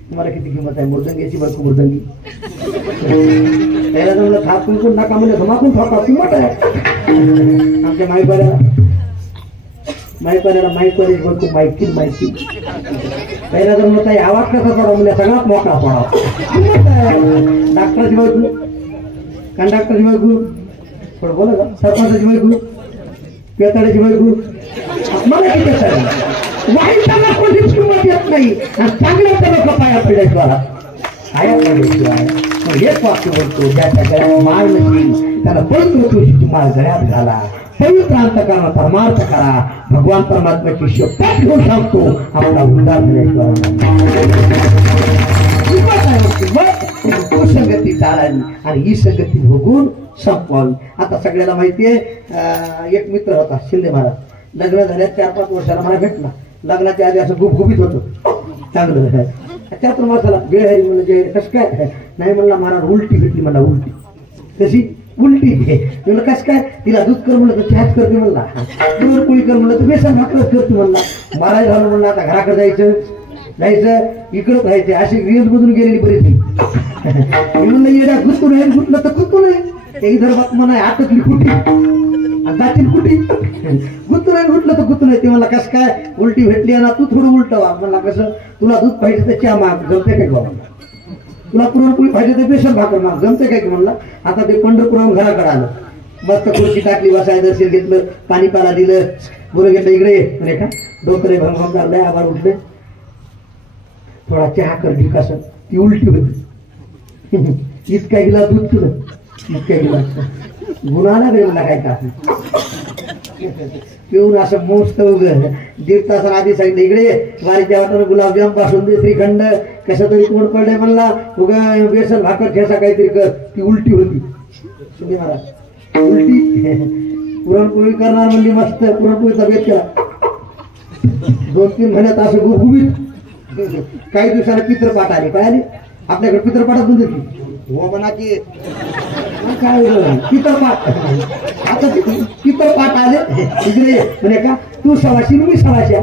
तुम्हाला किती किंमत आहे मृदंगीची बरं मृदंगी त्याला जमलं थापून पण नका म्हणजे धमाकून थापा किंमत आहे आमच्या माईकवाल्याला माईकवाली बोलतो माहिती पहिला जर म्हणता आवाज कसा पडा म्हणजे सगळ्यात मोठा पडा डॉक्टरची बायको कंडक्टरची बायको थोडं बोला का सरपंचाची बायको पेताड्याची बायको मला किती वाईटाला कोणतीच किंमत येत नाही आणि चांगल्या त्या लोक पाया पिढायचं हेच वाक्य बोलतो ज्याच्या गळ्यात माळ नसेल त्याला पवित्र तुळशीची माळ गळ्यात घाला पवित्र अंतकरणा परमार्थ करा भगवान परमात्म्याची शपथ घेऊन सांगतो आपला उद्धार संगती टाळावी आणि ही संगती भोगून संपवावी आता सगळ्याला माहिती आहे एक मित्र होता शिंदे महाराज लग्न झाल्या 4-5 वर्षाला मला भेटला लग्नाच्या आधी असं गुपगुपीत होतं चांगलं 4 वर्षाला वेळ आहे म्हणजे कसं काय नाही म्हणला महाराज उलटी भेटली मला उलटी कशी उलटी म्हणलं कसं काय तिला दूध कर म्हणलं तर चहाच करते म्हणला दूध पोळी कर म्हणलं तर बेसन भाकरच करते म्हणला मारायला झालं म्हणलं आता घराकडे जायचं इकडं राहायचं अशी रील्स मधून गेलेली बरीच म्हणलं येड्या गुंतून आहे गुंतलं तर गुंतून आहे ते इधर बात म्हणा आटकली कुठे जातील कुठे गुंतून आहे गुंतलं तर गुंतून आहे ते म्हणला कसं काय उलटी भेटली ना तू थोडं उलट व्हा म्हणला कसं तुला दूध पाहिजे तर चहा माग जमते काय बाबा तुला पुरणपोळी पाहिजे तर बेसन भाकर माग जमते काय की म्हणला. आता ते पंढरपुराहून घराकडे आलं, मस्त खुर्ची टाकली, बसाय दर्शन घेतलं, पाणी पाला दिलं, बोल घेतलं, इकडे म्हणे का डोकरे भंग काढलंय, आभार उठले, थोडा चहा कर ढिक असं. ती उलटी होती. इतका गिलास दूध पिलं, इतका गिलास गुन्हाला गे मला काय का पिऊन असं मोस्त उग 1.5 तास आधी सांगितलं इकडे वारीच्या वाटानं गुलाबजाम पासून दे, श्रीखंड कसं तरी तोंड पडलंय म्हणला, उग बेसन भाकर ठेसा काहीतरी कर. ती उलटी होती. सुने महाराज उलटी पुरणपोळी करणार म्हणली, मस्त पुरणपोळीचा बेत केला. 2-3 महिन्यात असं गुबगुबीत. काही दिवसाला पित्रपाठ आले. काय आले आपल्याकडे पित्रपाठात म्हणजे हो म्हणा की काय पित्रपाठ. आता पित्रपाठ आले इकडे म्हणे का तू सवाशीन मी सवाश्या,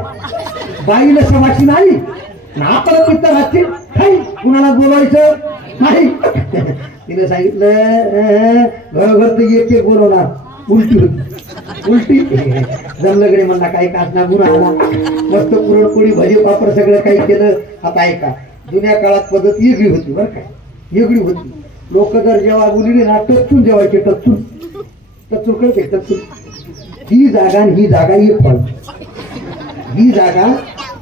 बाईला सवाशीन आली आपण पित्तर असतील काही कुणाला बोलायचं नाही. तिने सांगितलं घरोघर तर एक बोलवणार. उलटी होती. उलटी जमलंकडे म्हणला काही कासना गुन्हा आला, मस्त पुरणपोळी भजी पापड सगळं काही केलं. आता ऐका जुन्या काळात पद्धत वेगळी होती बरं काय, वेगळी होती. लोक जर जेव्हा बोलली ना टचून जेवायचे, टचून टचून कळते टचून. ही जागा आणि ही जागा एक व्हायची, ही जागा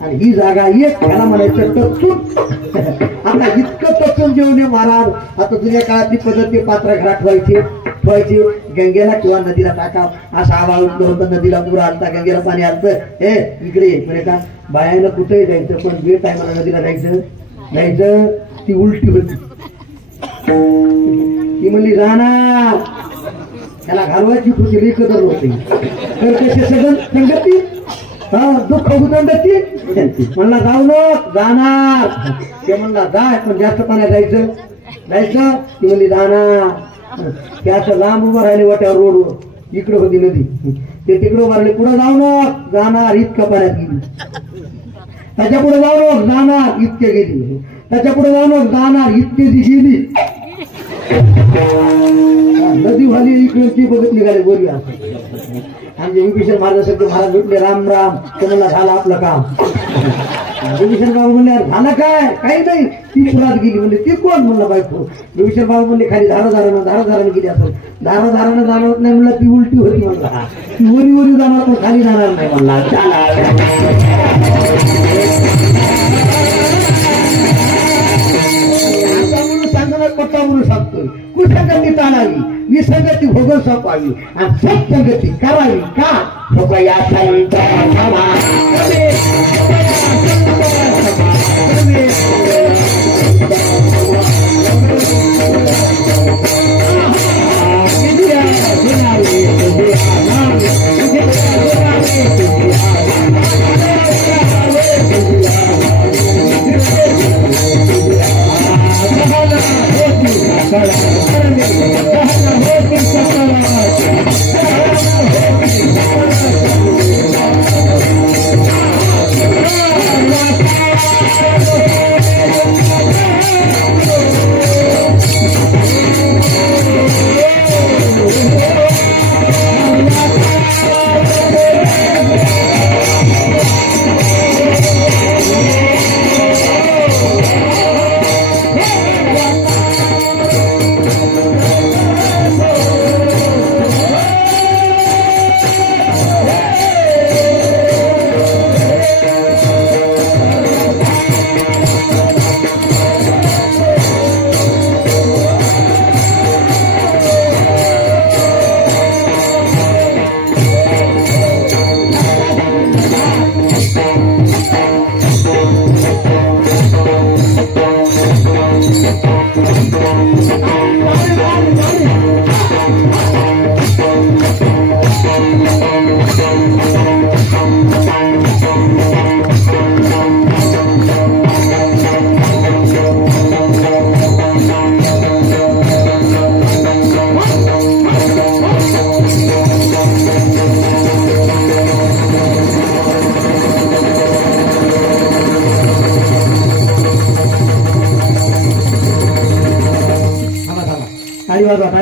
आणि ही जागा एक ह्याला म्हणायचं टचून. आता इतकं टचून जेवणे महाराज. आता जुन्या काळातली पद्धत ते पात्र घरात ठेवायचे, गंगेला किंवा नदीला टाका. असा आवाज उठलं होतं, नदीला पुरा आलता, गंगेला पाणी आलतं. हे इकडे म्हणजे का बायानं कुठेही जायचं, पण जे टायमाला नदीला जायचं ती उलटी होती. ती म्हणली राहणार त्याला घालवायची खुशी रेखदर होती. तर कसे सगळं संगती दुःख उदंडती म्हणला जाऊ नको जाणार. ते म्हणला जाय पण जास्त पाण्यात जायचं. ती म्हणली जाणार. ते असं लांब उभं राहिले वाट्यावर रोडवर, इकडे होती नदी, ते तिकडे मारले, पुढे जाऊ नको जाणार. इतक्या पाण्यात गेली. त्याच्या पुढे जाऊ नको जाणार, इतके गेली. त्याच्या पुढे जाऊ नको जाणार, इतके जी गेली. नदी व्हाली इकडची बघत निघाले बोरी. असं आमचे विभीषण महाराज भेटले, राम राम. ते म्हणला झालं आपलं काम. विभीषण बाबू म्हणले झालं काय, काही नाही. ती पुरात गेली. म्हणले ती कोण, म्हणलं बायको. विभीषण बाबू म्हणले खाली धाराधारानं गेली असेल. धाराधारानं जाणवत नाही म्हणलं, ती उलटी होती म्हणला. ती वरी जाणार पण खाली जाणार नाही म्हणला. पट्टा म्हणून सांगतोय कुसंगती टाळावी, विसंगती भोगल सोपावी आणि सत्संगती करावी. का सोपया टाळी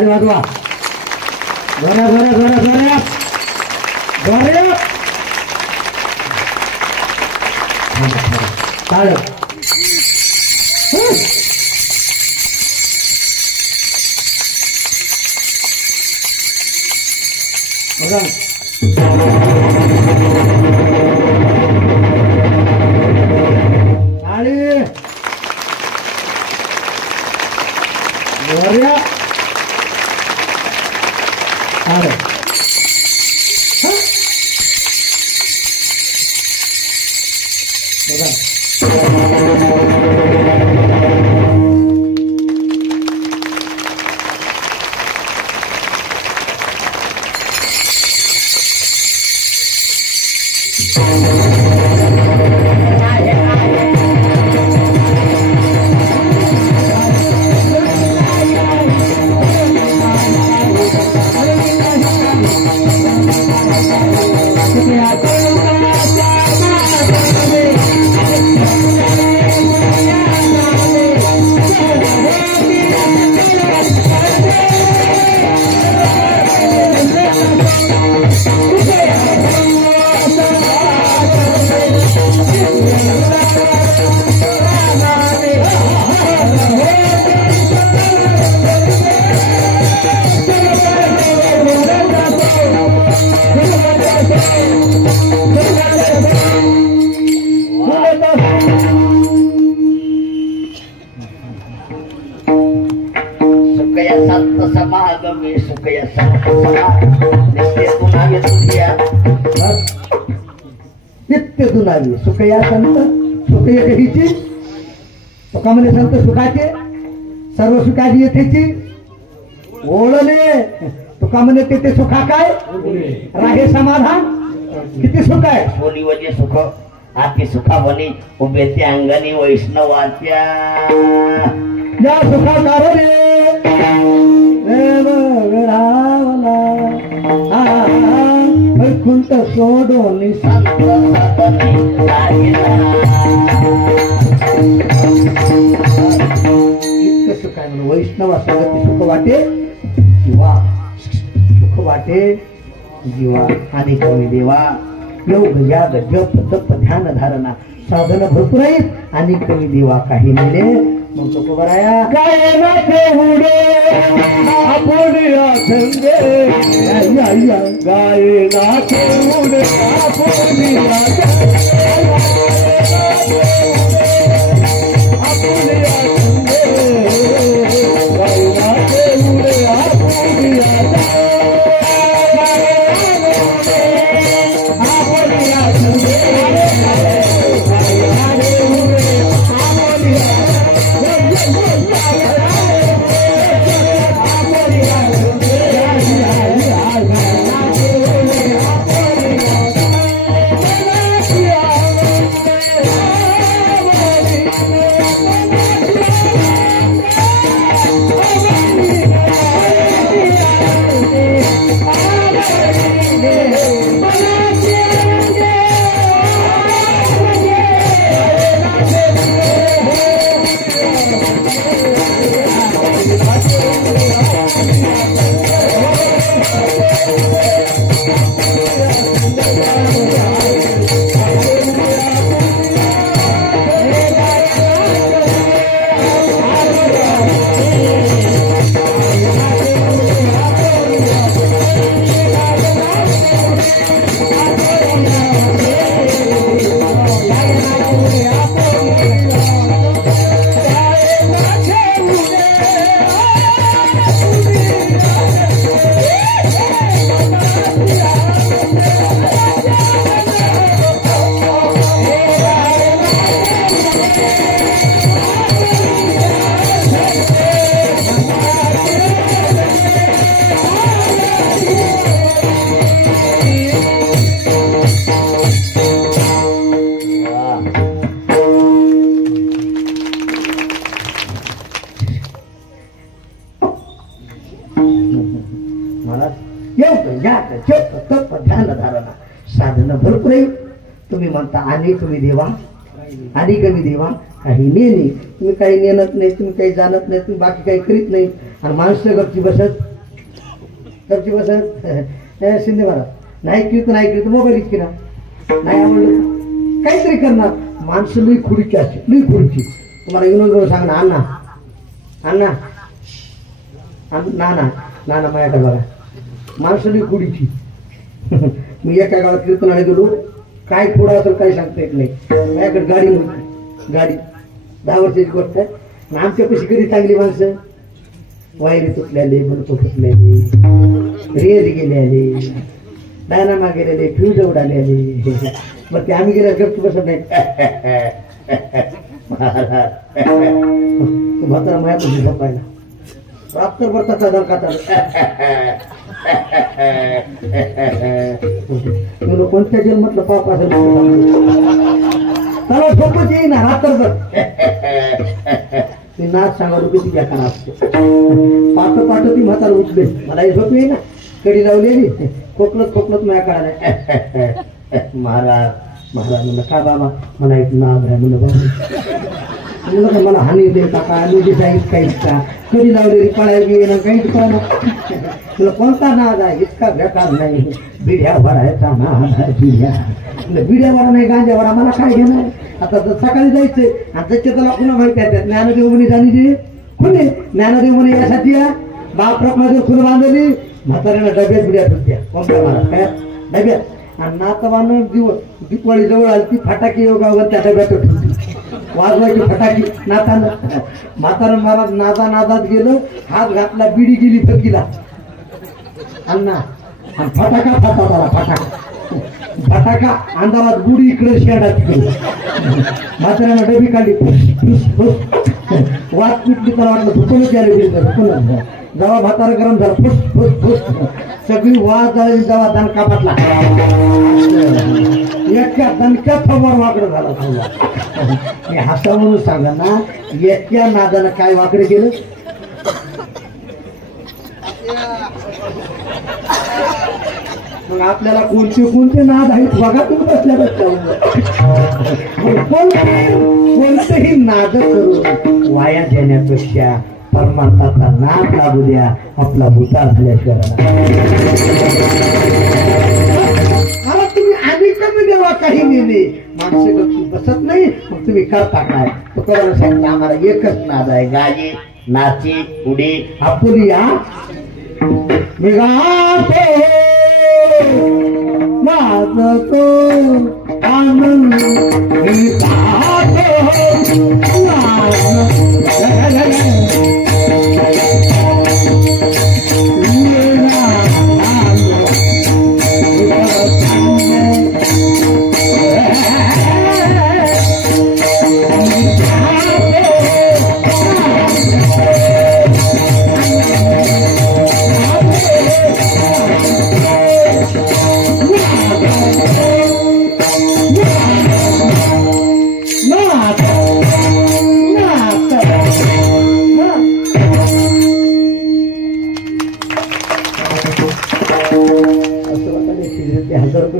वाजवा. बघा आणि वऱ्या अरे बघा समागमे सुखया नित्य दुनावी सुखया संत सुखय कहीची तुका म्हणे संत सुखाचे सर्व सुखाची येथेची ओळले तुका म्हणे तेथे सुखा काय राहे समाधान किती सुख आहे सोली वजे सुख आती सुखा म्हणे उभे ते अंगणी वैष्णवाच्या या सुखा कारणे वैकुंठ सोडून इतकं सुख आहे म्हणून वैष्णव संगती सुख वाटे किंवा सुख वाटे जीवा आणि कोणी देवा योग याग जप तप ध्यान धारणा साधन भरपूर आहेत आणि कोणी देवा काही नेले मग तो बराया काय ना ठेवडे आपण संगे गाय ना ठेवडे साधन भरपूर आहे तुम्ही म्हणता आणि तुम्ही देवा आणि कमी देवा काही नेणे तुम्ही काही नेणत नाही तुम्ही काही जाणत नाही तुम्ही बाकी काही करीत नाही आणि माणसं गपची बसत शिंदे महाराज नाही कीर्त मोबाईल इतकी ना नाही आवडलं काहीतरी करणार माणसं लई खुडीची असते लई खुडीची तुम्हाला विनोद सांग ना अण्णा अण्णा नाना नाना माझ्याकडे बघा माणसं लई खुडीची मी एका गावात कीर्तनाला गेलो, काय थोडं असेल काही सांगता येत नाही. माझ्याकडे गाडी नव्हती, गाडी 10 वर्षाची गोष्ट आहे. आणि आमच्यापाशी कधी चांगली माणसं, वायरी तुटलेले, बल्ब फुटलेले, रेज गेलेले, डायनामा गेलेले, फ्यूज उडालेले. मग ते आम्ही गेल्या गप्प बसत नाही. म्हातारा मायापाशी झोपायला रात्रभर त्याचा दर खातात. कोणत्या जन्मातलं पाप असेल त्याला झोपच येईना रात्रभर. मी नाच सांगा होती तुझ्या काना असतो. पाठ ती म्हातारा उठले, मलाही झोप येईना, कडी लावलेली, खोकलत माझ्या काढायला. महाराज म्हणलं का बाबा, मला एक नाद आहे म्हणलं. बाबा म्हणलं मला हानी देता का, मी जाईत काहीच का, कडी लावलेली कळायला येणं काहीच कळलं. तुला कोणता नाद आहे, इतका बेकार नाही. बिड्या भरायचा नाद आहे, बिड्या भरा नाही, गांजा भरा, मला काय घेणार. आता तर सकाळी जायचंय आणि त्याच्या त्याला पुन्हा माहिती आहे. ज्ञानदेव म्हणे जाणी जे कोणी ज्ञानदेव म्हणे यासाठी बाप रखमादेव फुलं बांधली, म्हाताऱ्याला डब्यात बिड्या सुटत्या कोणत्या मला काय डब्यात. आणि नातवानं दीपावली जवळ आली ती फटाके योगावर त्या डब्यात ठेवली, वाजवायची फटाकी नातानं. म्हातारं महाराज नादात गेलं, हात घातला, बिडी गेली फकीला अण्णा, आणि फटाका अंधारात बुडी इकडे शेडात तिकडे. म्हाताऱ्यानं डबी काढली, वाद पिटली, त्याला वाटलं फुकूनच यायला गेली. जेव्हा म्हातारा गरम झाला, फुस सगळी वाद झाली. जेव्हा दणका पाटला, एका दणक्यात थोबाड वाकडं झाला. समजा मी हसा म्हणून सांगा ना, एका नादानं काय वाकडे गेलं. मग आपल्याला कोणते नाद आहेत बघा तुम्ही बसल्या. कोणतेही नाद करून वाया देण्यापेक्षा परमार्थाचा नाद लागू द्या, आपला भूता झाल्याशिवाय. मला तुम्ही आणि कमी देवा काही नेले, माणसे गप्पी बसत नाही. मग तुम्ही करता काय. तुकाराम सांगितलं आम्हाला एकच नाद आहे, गाई नाची उडी आपुलिया. मी गातो नाचतो आनंद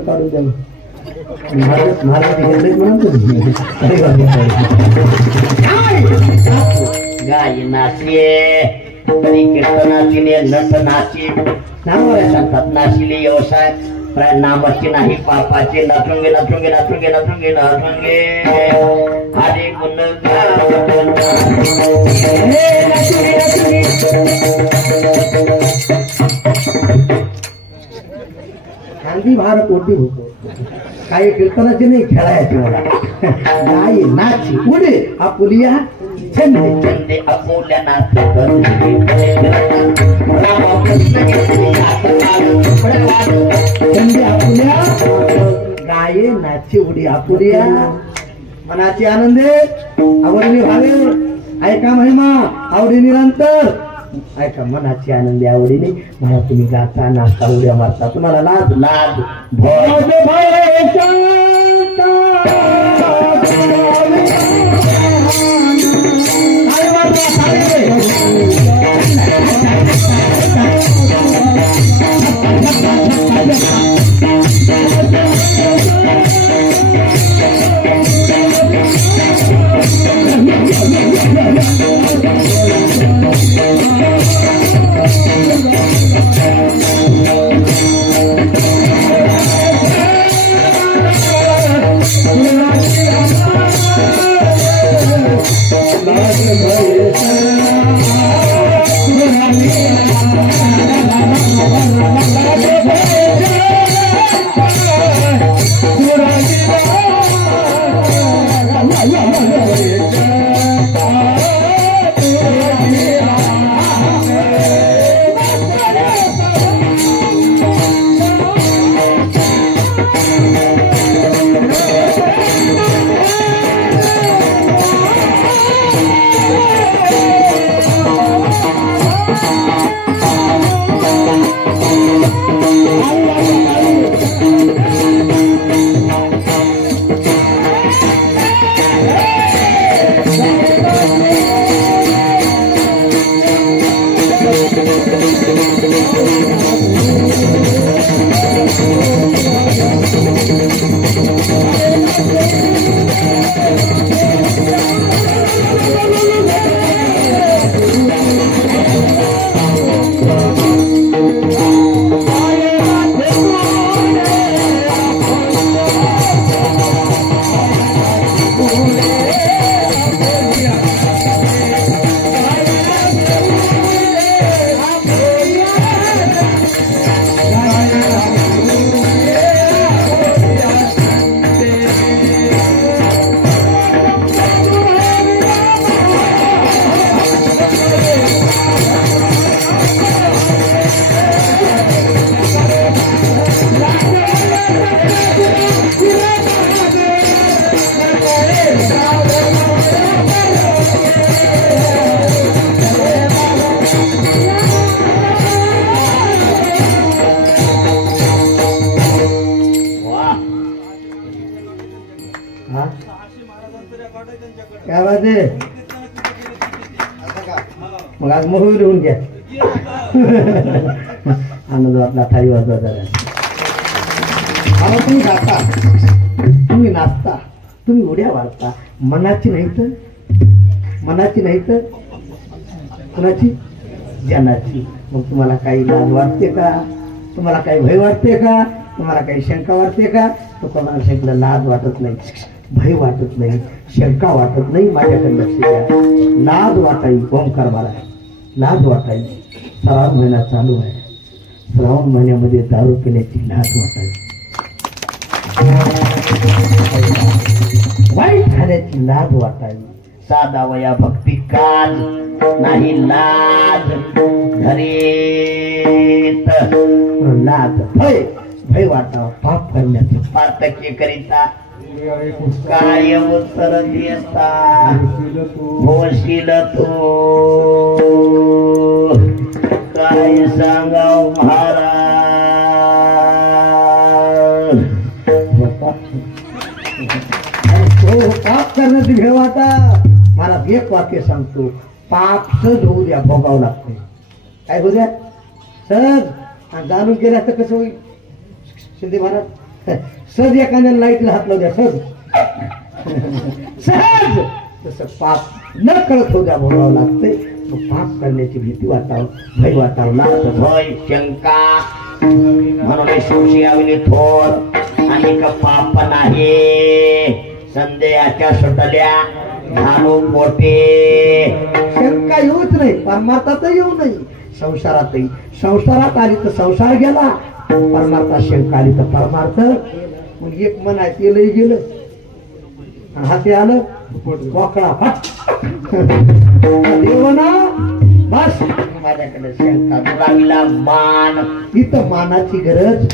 काढून द्या. गाय नाचले तरी कीर्तनाचीने नट नाची नावाला सांगतात. नाशिले व्यवसाय प्राय नामाची नाही पापाचे. नटुंगे नटुंगे नटुंगे नटुंगे नटुंगे आले गुण खांदी भार कोटी होतो. काही कीर्तनाचे नाही, खेळायचे मला. नाही नाची पुढे आपुलिया छंदे छंदे आपुल्या नाच छंदे आपुल्या गाये नाची उडी आपुलिया. मनाची आनंदे आवडीने भावे, ऐका महिमा आवडी निरंतर. ऐका मनाची आनंदी आवडीने मला तुम्ही गाता नाचता उड्या मारता. तुम्हाला लाज लाज काय बात आहे मग आज मोहू लिहून घ्या आनंद वाटला थाळी वाजवा जरा तुम्ही गाता तुम्ही नाचता तुम्ही उड्या वाढता मनाची नाही तर कुणाची जनाची मग तुम्हाला काही लाज वाटते का तुम्हाला काही भय वाटते का तुम्हाला काही शंका वाटते का तो कोणाला शंकला लाज वाटत नाही भय वाटत नाही शंका वाटत नाही माझ्याकडे लक्ष द्या लाज वाटाई ओंकार मारा लाज वाटाई श्रावण महिना चालू आहे श्रावण महिन्यामध्ये दारू पिण्याची लाज वाटाई वाईट खाण्याची लाज वाटाई साधा वया भक्ती काल नाही लाज धरेत लाज भय वाटावं पाप करण्याचे पातक्य करिता कायम उत्तर देता होशील तो काय सांगाव महाराज पाप करण्याची भेळ वाटा महाराज एक वाक्य सांगतो पाप सहज होऊ द्या भोगावं लागते काय होऊ द्या सहज जाणून गेल्या तर कसं होईल शिंदे महाराज सहज एखाद्या लाईटला हात लावू द्या सहज सहज तसं पाप न कळत होऊ द्या भोगावं लागते मग पाप करण्याची भीती वाटावं भय वाटावं लागतं भय शंका म्हणून शिवशियाविनी थोर आणि का पाप नाही संदेहाच्या सुटल्या झालो मोठे शंका येऊच नाही परमार्थात येऊ नाही संसारात आली तर संसार गेला परमार्था शंका आली तर परमार्थ मग एक मन आहे ते लई गेलं हाती आलं वाकडा फट देवना बस माझ्याकडे शंका दुरावीला मान इथं मानाची गरज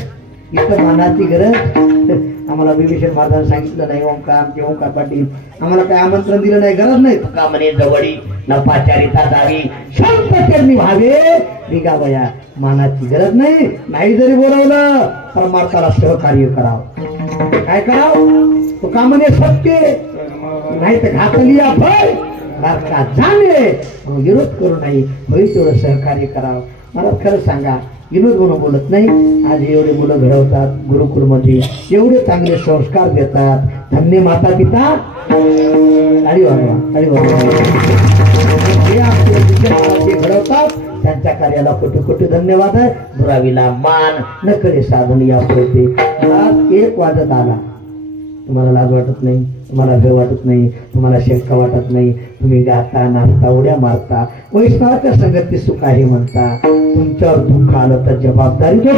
आम्हाला विभीषण महाराजांनी सांगितलं नाही ओंकार पाटील आम्हाला काही आमंत्रण दिलं नाही गरज नाही का म्हणे जवळी नपाचारिता जावी शांत चरणी व्हावे निघावया मानाची गरज नाही जरी बोलवलं परमार्थाला सहकार्य करावं काय करावं तो का म्हणे सत्य नाही तर घातली भय का जाणे विरोध करू नाही होईल तेवढं सहकार्य करावं मला खरं सांगा विनोद म्हणून बोलत नाही आज एवढे मुलं घडवतात गुरुकुल मध्ये एवढे चांगले संस्कार देतात धन्य माता पिता ताळी वाजवा जे आपले घडवतात त्यांच्या कार्याला कोटी कोटी धन्यवाद आहे दुरावीला मान नकळे साधन या पडते आज 1 वाजत आला तुम्हाला लाज वाटत नाही तुम्हाला भय वाटत नाही तुम्हाला शंका वाटत नाही तुम्ही गाता नाचता उड्या मारता वैष्णवाच्या संगती सुख आहे म्हणता तुमच्यावर दुःख आलं तर जबाबदारी तो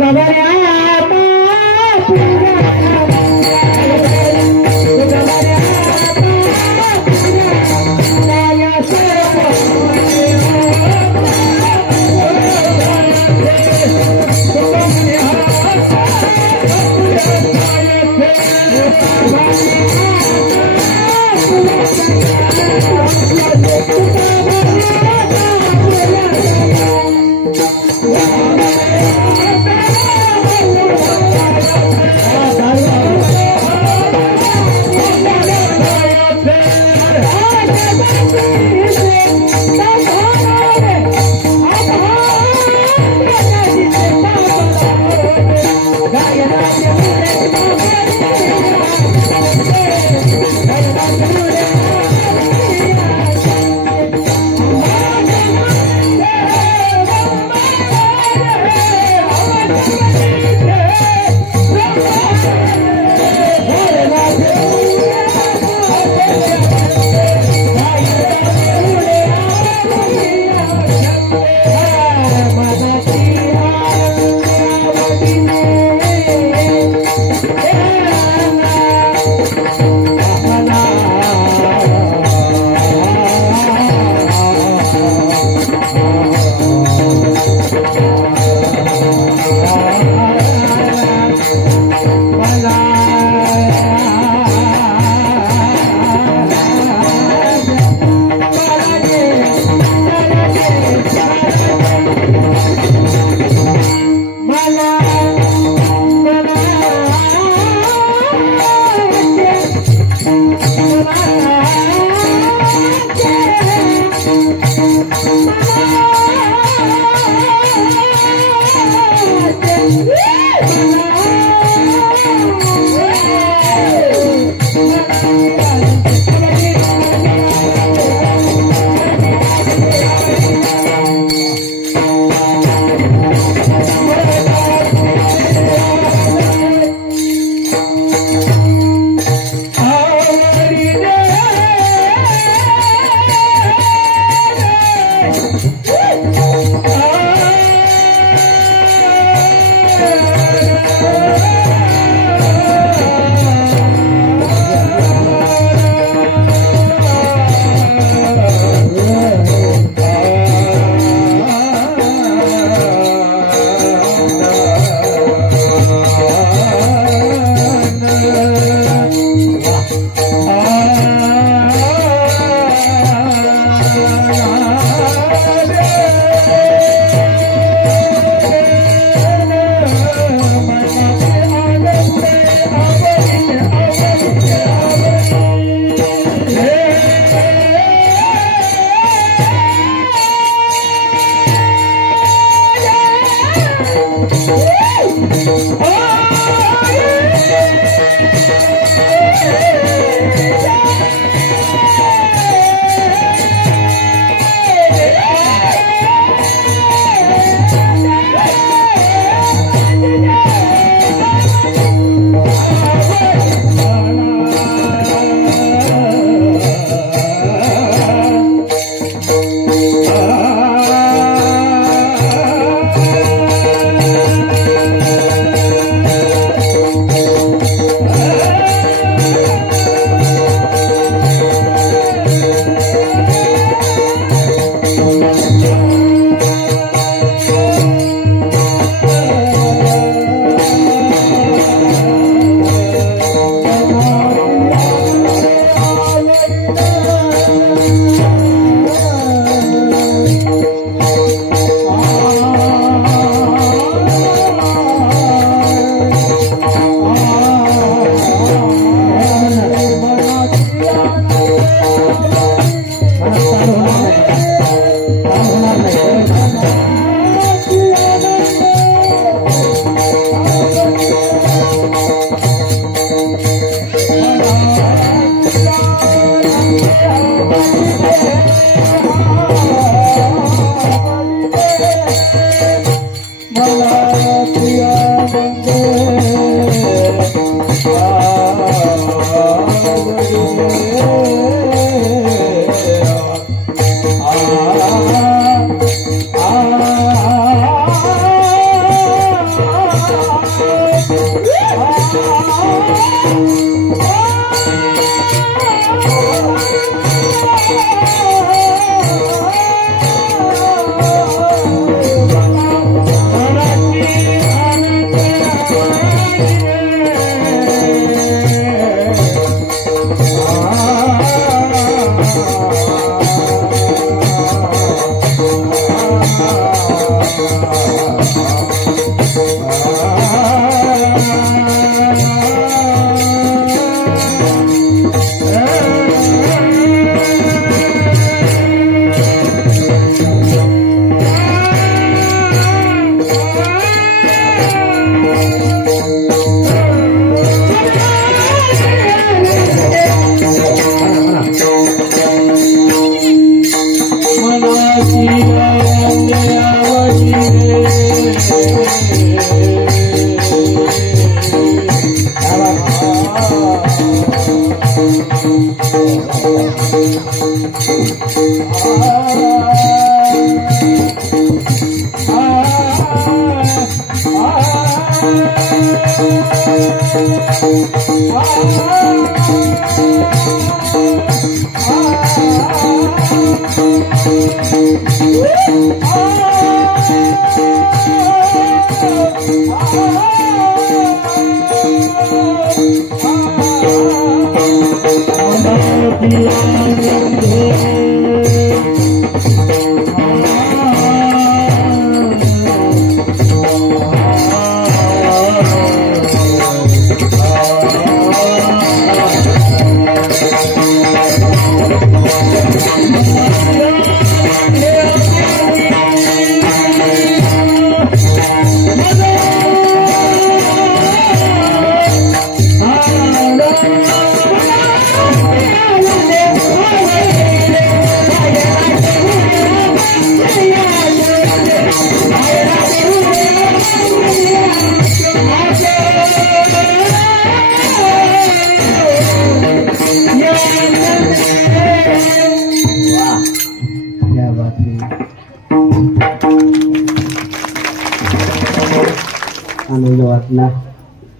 आनंद वाटला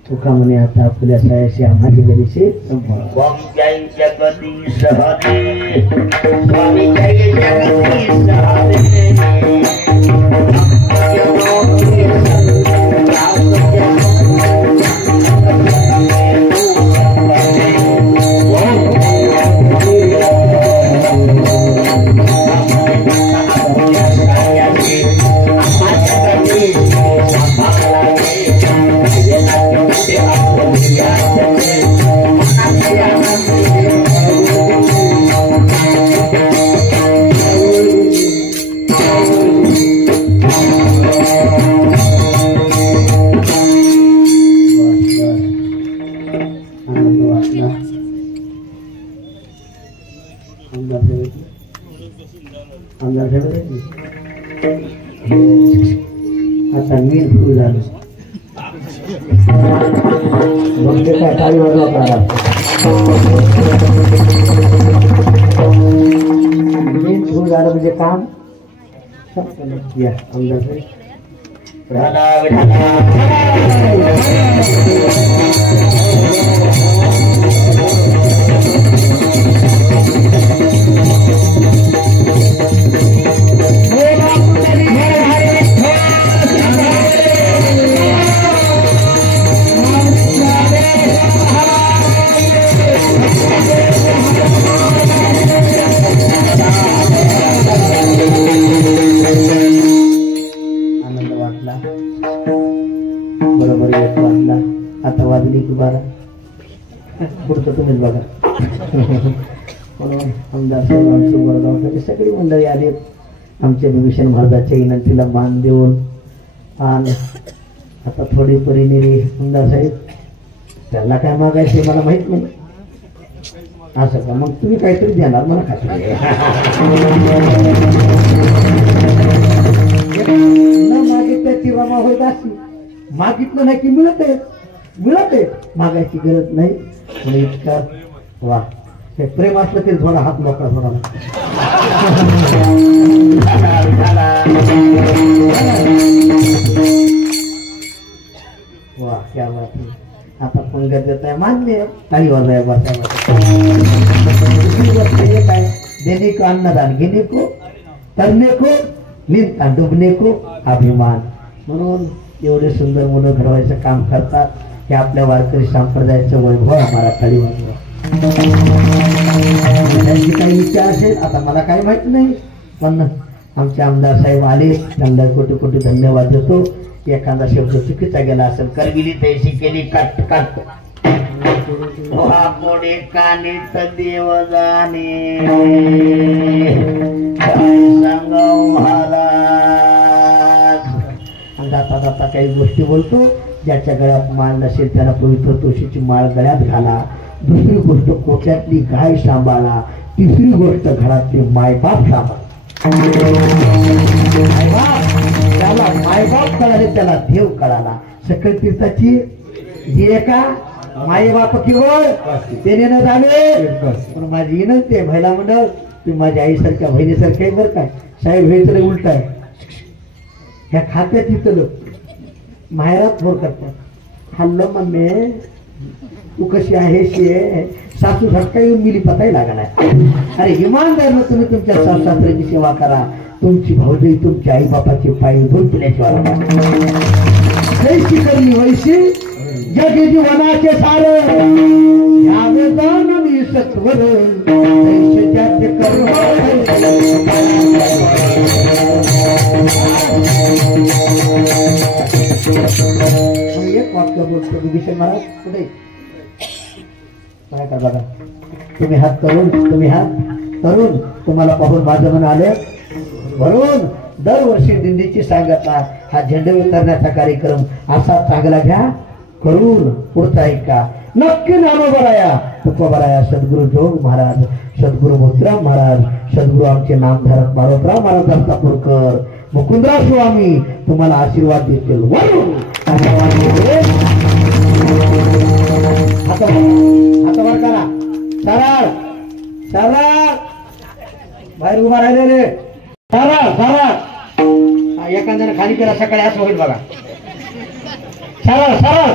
तुका म्हणे आता आपल्या सायाशी आम्हाची गरीशी गोष्टी काय टाळी वाजवा करा झालं म्हणजे काम या आमदार बरोबर 1 वाजला आता वाजली की 12 पुढचं तुम्हीच बघा म्हणून आमदार साहेबांचं वरगावसाठी सगळी मंडळी आली आमच्या विभीषण महाराजांच्या विनंतीला मान देऊन आणि आता थोडी परिनिरी आमदार साहेब त्यांना काय मागायचे मला माहित नाही असं का मग तुम्ही काहीतरी देणार मला खात्री मागितल्याची बाबा होत अशी मागितलं नाही की मिळत आहे मागायची गरज नाही म्हणजे इतका वा हे प्रेम असलं तरी थोडा हात मोकळा थोडा वा क्या बात आहे आता पंगत देत आहे मान्य टाळी वाजाय काय देने को अन्नदान घेणे को करणे को निंदा डुबणे को अभिमान म्हणून एवढे सुंदर मुलं घडवायचं काम करतात हे आपल्या वारकरी संप्रदायाचं वैभव आम्हाला टाळी वाजवा त्यांची काही इच्छा असेल आता मला काही माहित नाही पण आमचे आमदार साहेब आले त्यांना कोटी कोटी धन्यवाद देतो एखादा शब्द चुकीचा गेला असेल करविली तैशी केली कट कट पुढे कानित देव जाणे सांगाव महाराज जाता जाता काही गोष्टी बोलतो ज्याच्या गळ्यात माळ नसेल त्याला पवित्र तुळशीची माळ गळ्यात घाला दुसरी गोष्ट कोट्यातली गाय सांभाळा तिसरी गोष्ट घरातली मायबाप सांभाळा त्याला मायबाप कळाले त्याला देव कळाला सकल तीर्थाची जी एका माई बाप किवळ त्याने न जावे पण माझी विनंती आहे महिला मंडळ तुम्ही माझ्या आईसारख्या बहिणीसारख्या आहे बरं काय साहेब हे तर उलट आहे ह्या खात्यात तिथं माहेरात फोर करतात हल्लो मम्मी तू कशी आहेशी आहे सासू झटका येऊन मिली पताही लागलाय अरे इमानदार तुम्ही तुमच्या सासऱ्याची सेवा करा तुमची भाऊजी तुमच्या आई बापाची पायी धुवून पिण्याची वाला जैशी करणी वैशी जग जीवनाचे सार यावे जाण मी सत्वर जैसे ज्याचे कर्म एक वाक्य बोलतो विभीषण महाराज कुठे काय का बघा तुम्ही हात करून तुम्हाला पाहून माझं मन आले म्हणून दरवर्षी दिंडीची सांगता हा झेंडे उतरण्याचा कार्यक्रम असा चांगला घ्या करून पुढचा ऐका नक्की नामोबराया तुकोबराया सद्गुरु जोग महाराज सद्गुरु मोतीराम महाराज सद्गुरु आमचे नामधारक मारोतराव महाराज दत्तापूरकर मुकुंदराव स्वामी तुम्हाला आशीर्वाद देतील हातावर करा सरळ सरळ बाहेर उभा राहिलेले सरळ सरळ एखाद्याने खाली केला सकाळी असं होईल बघा सरळ सरळ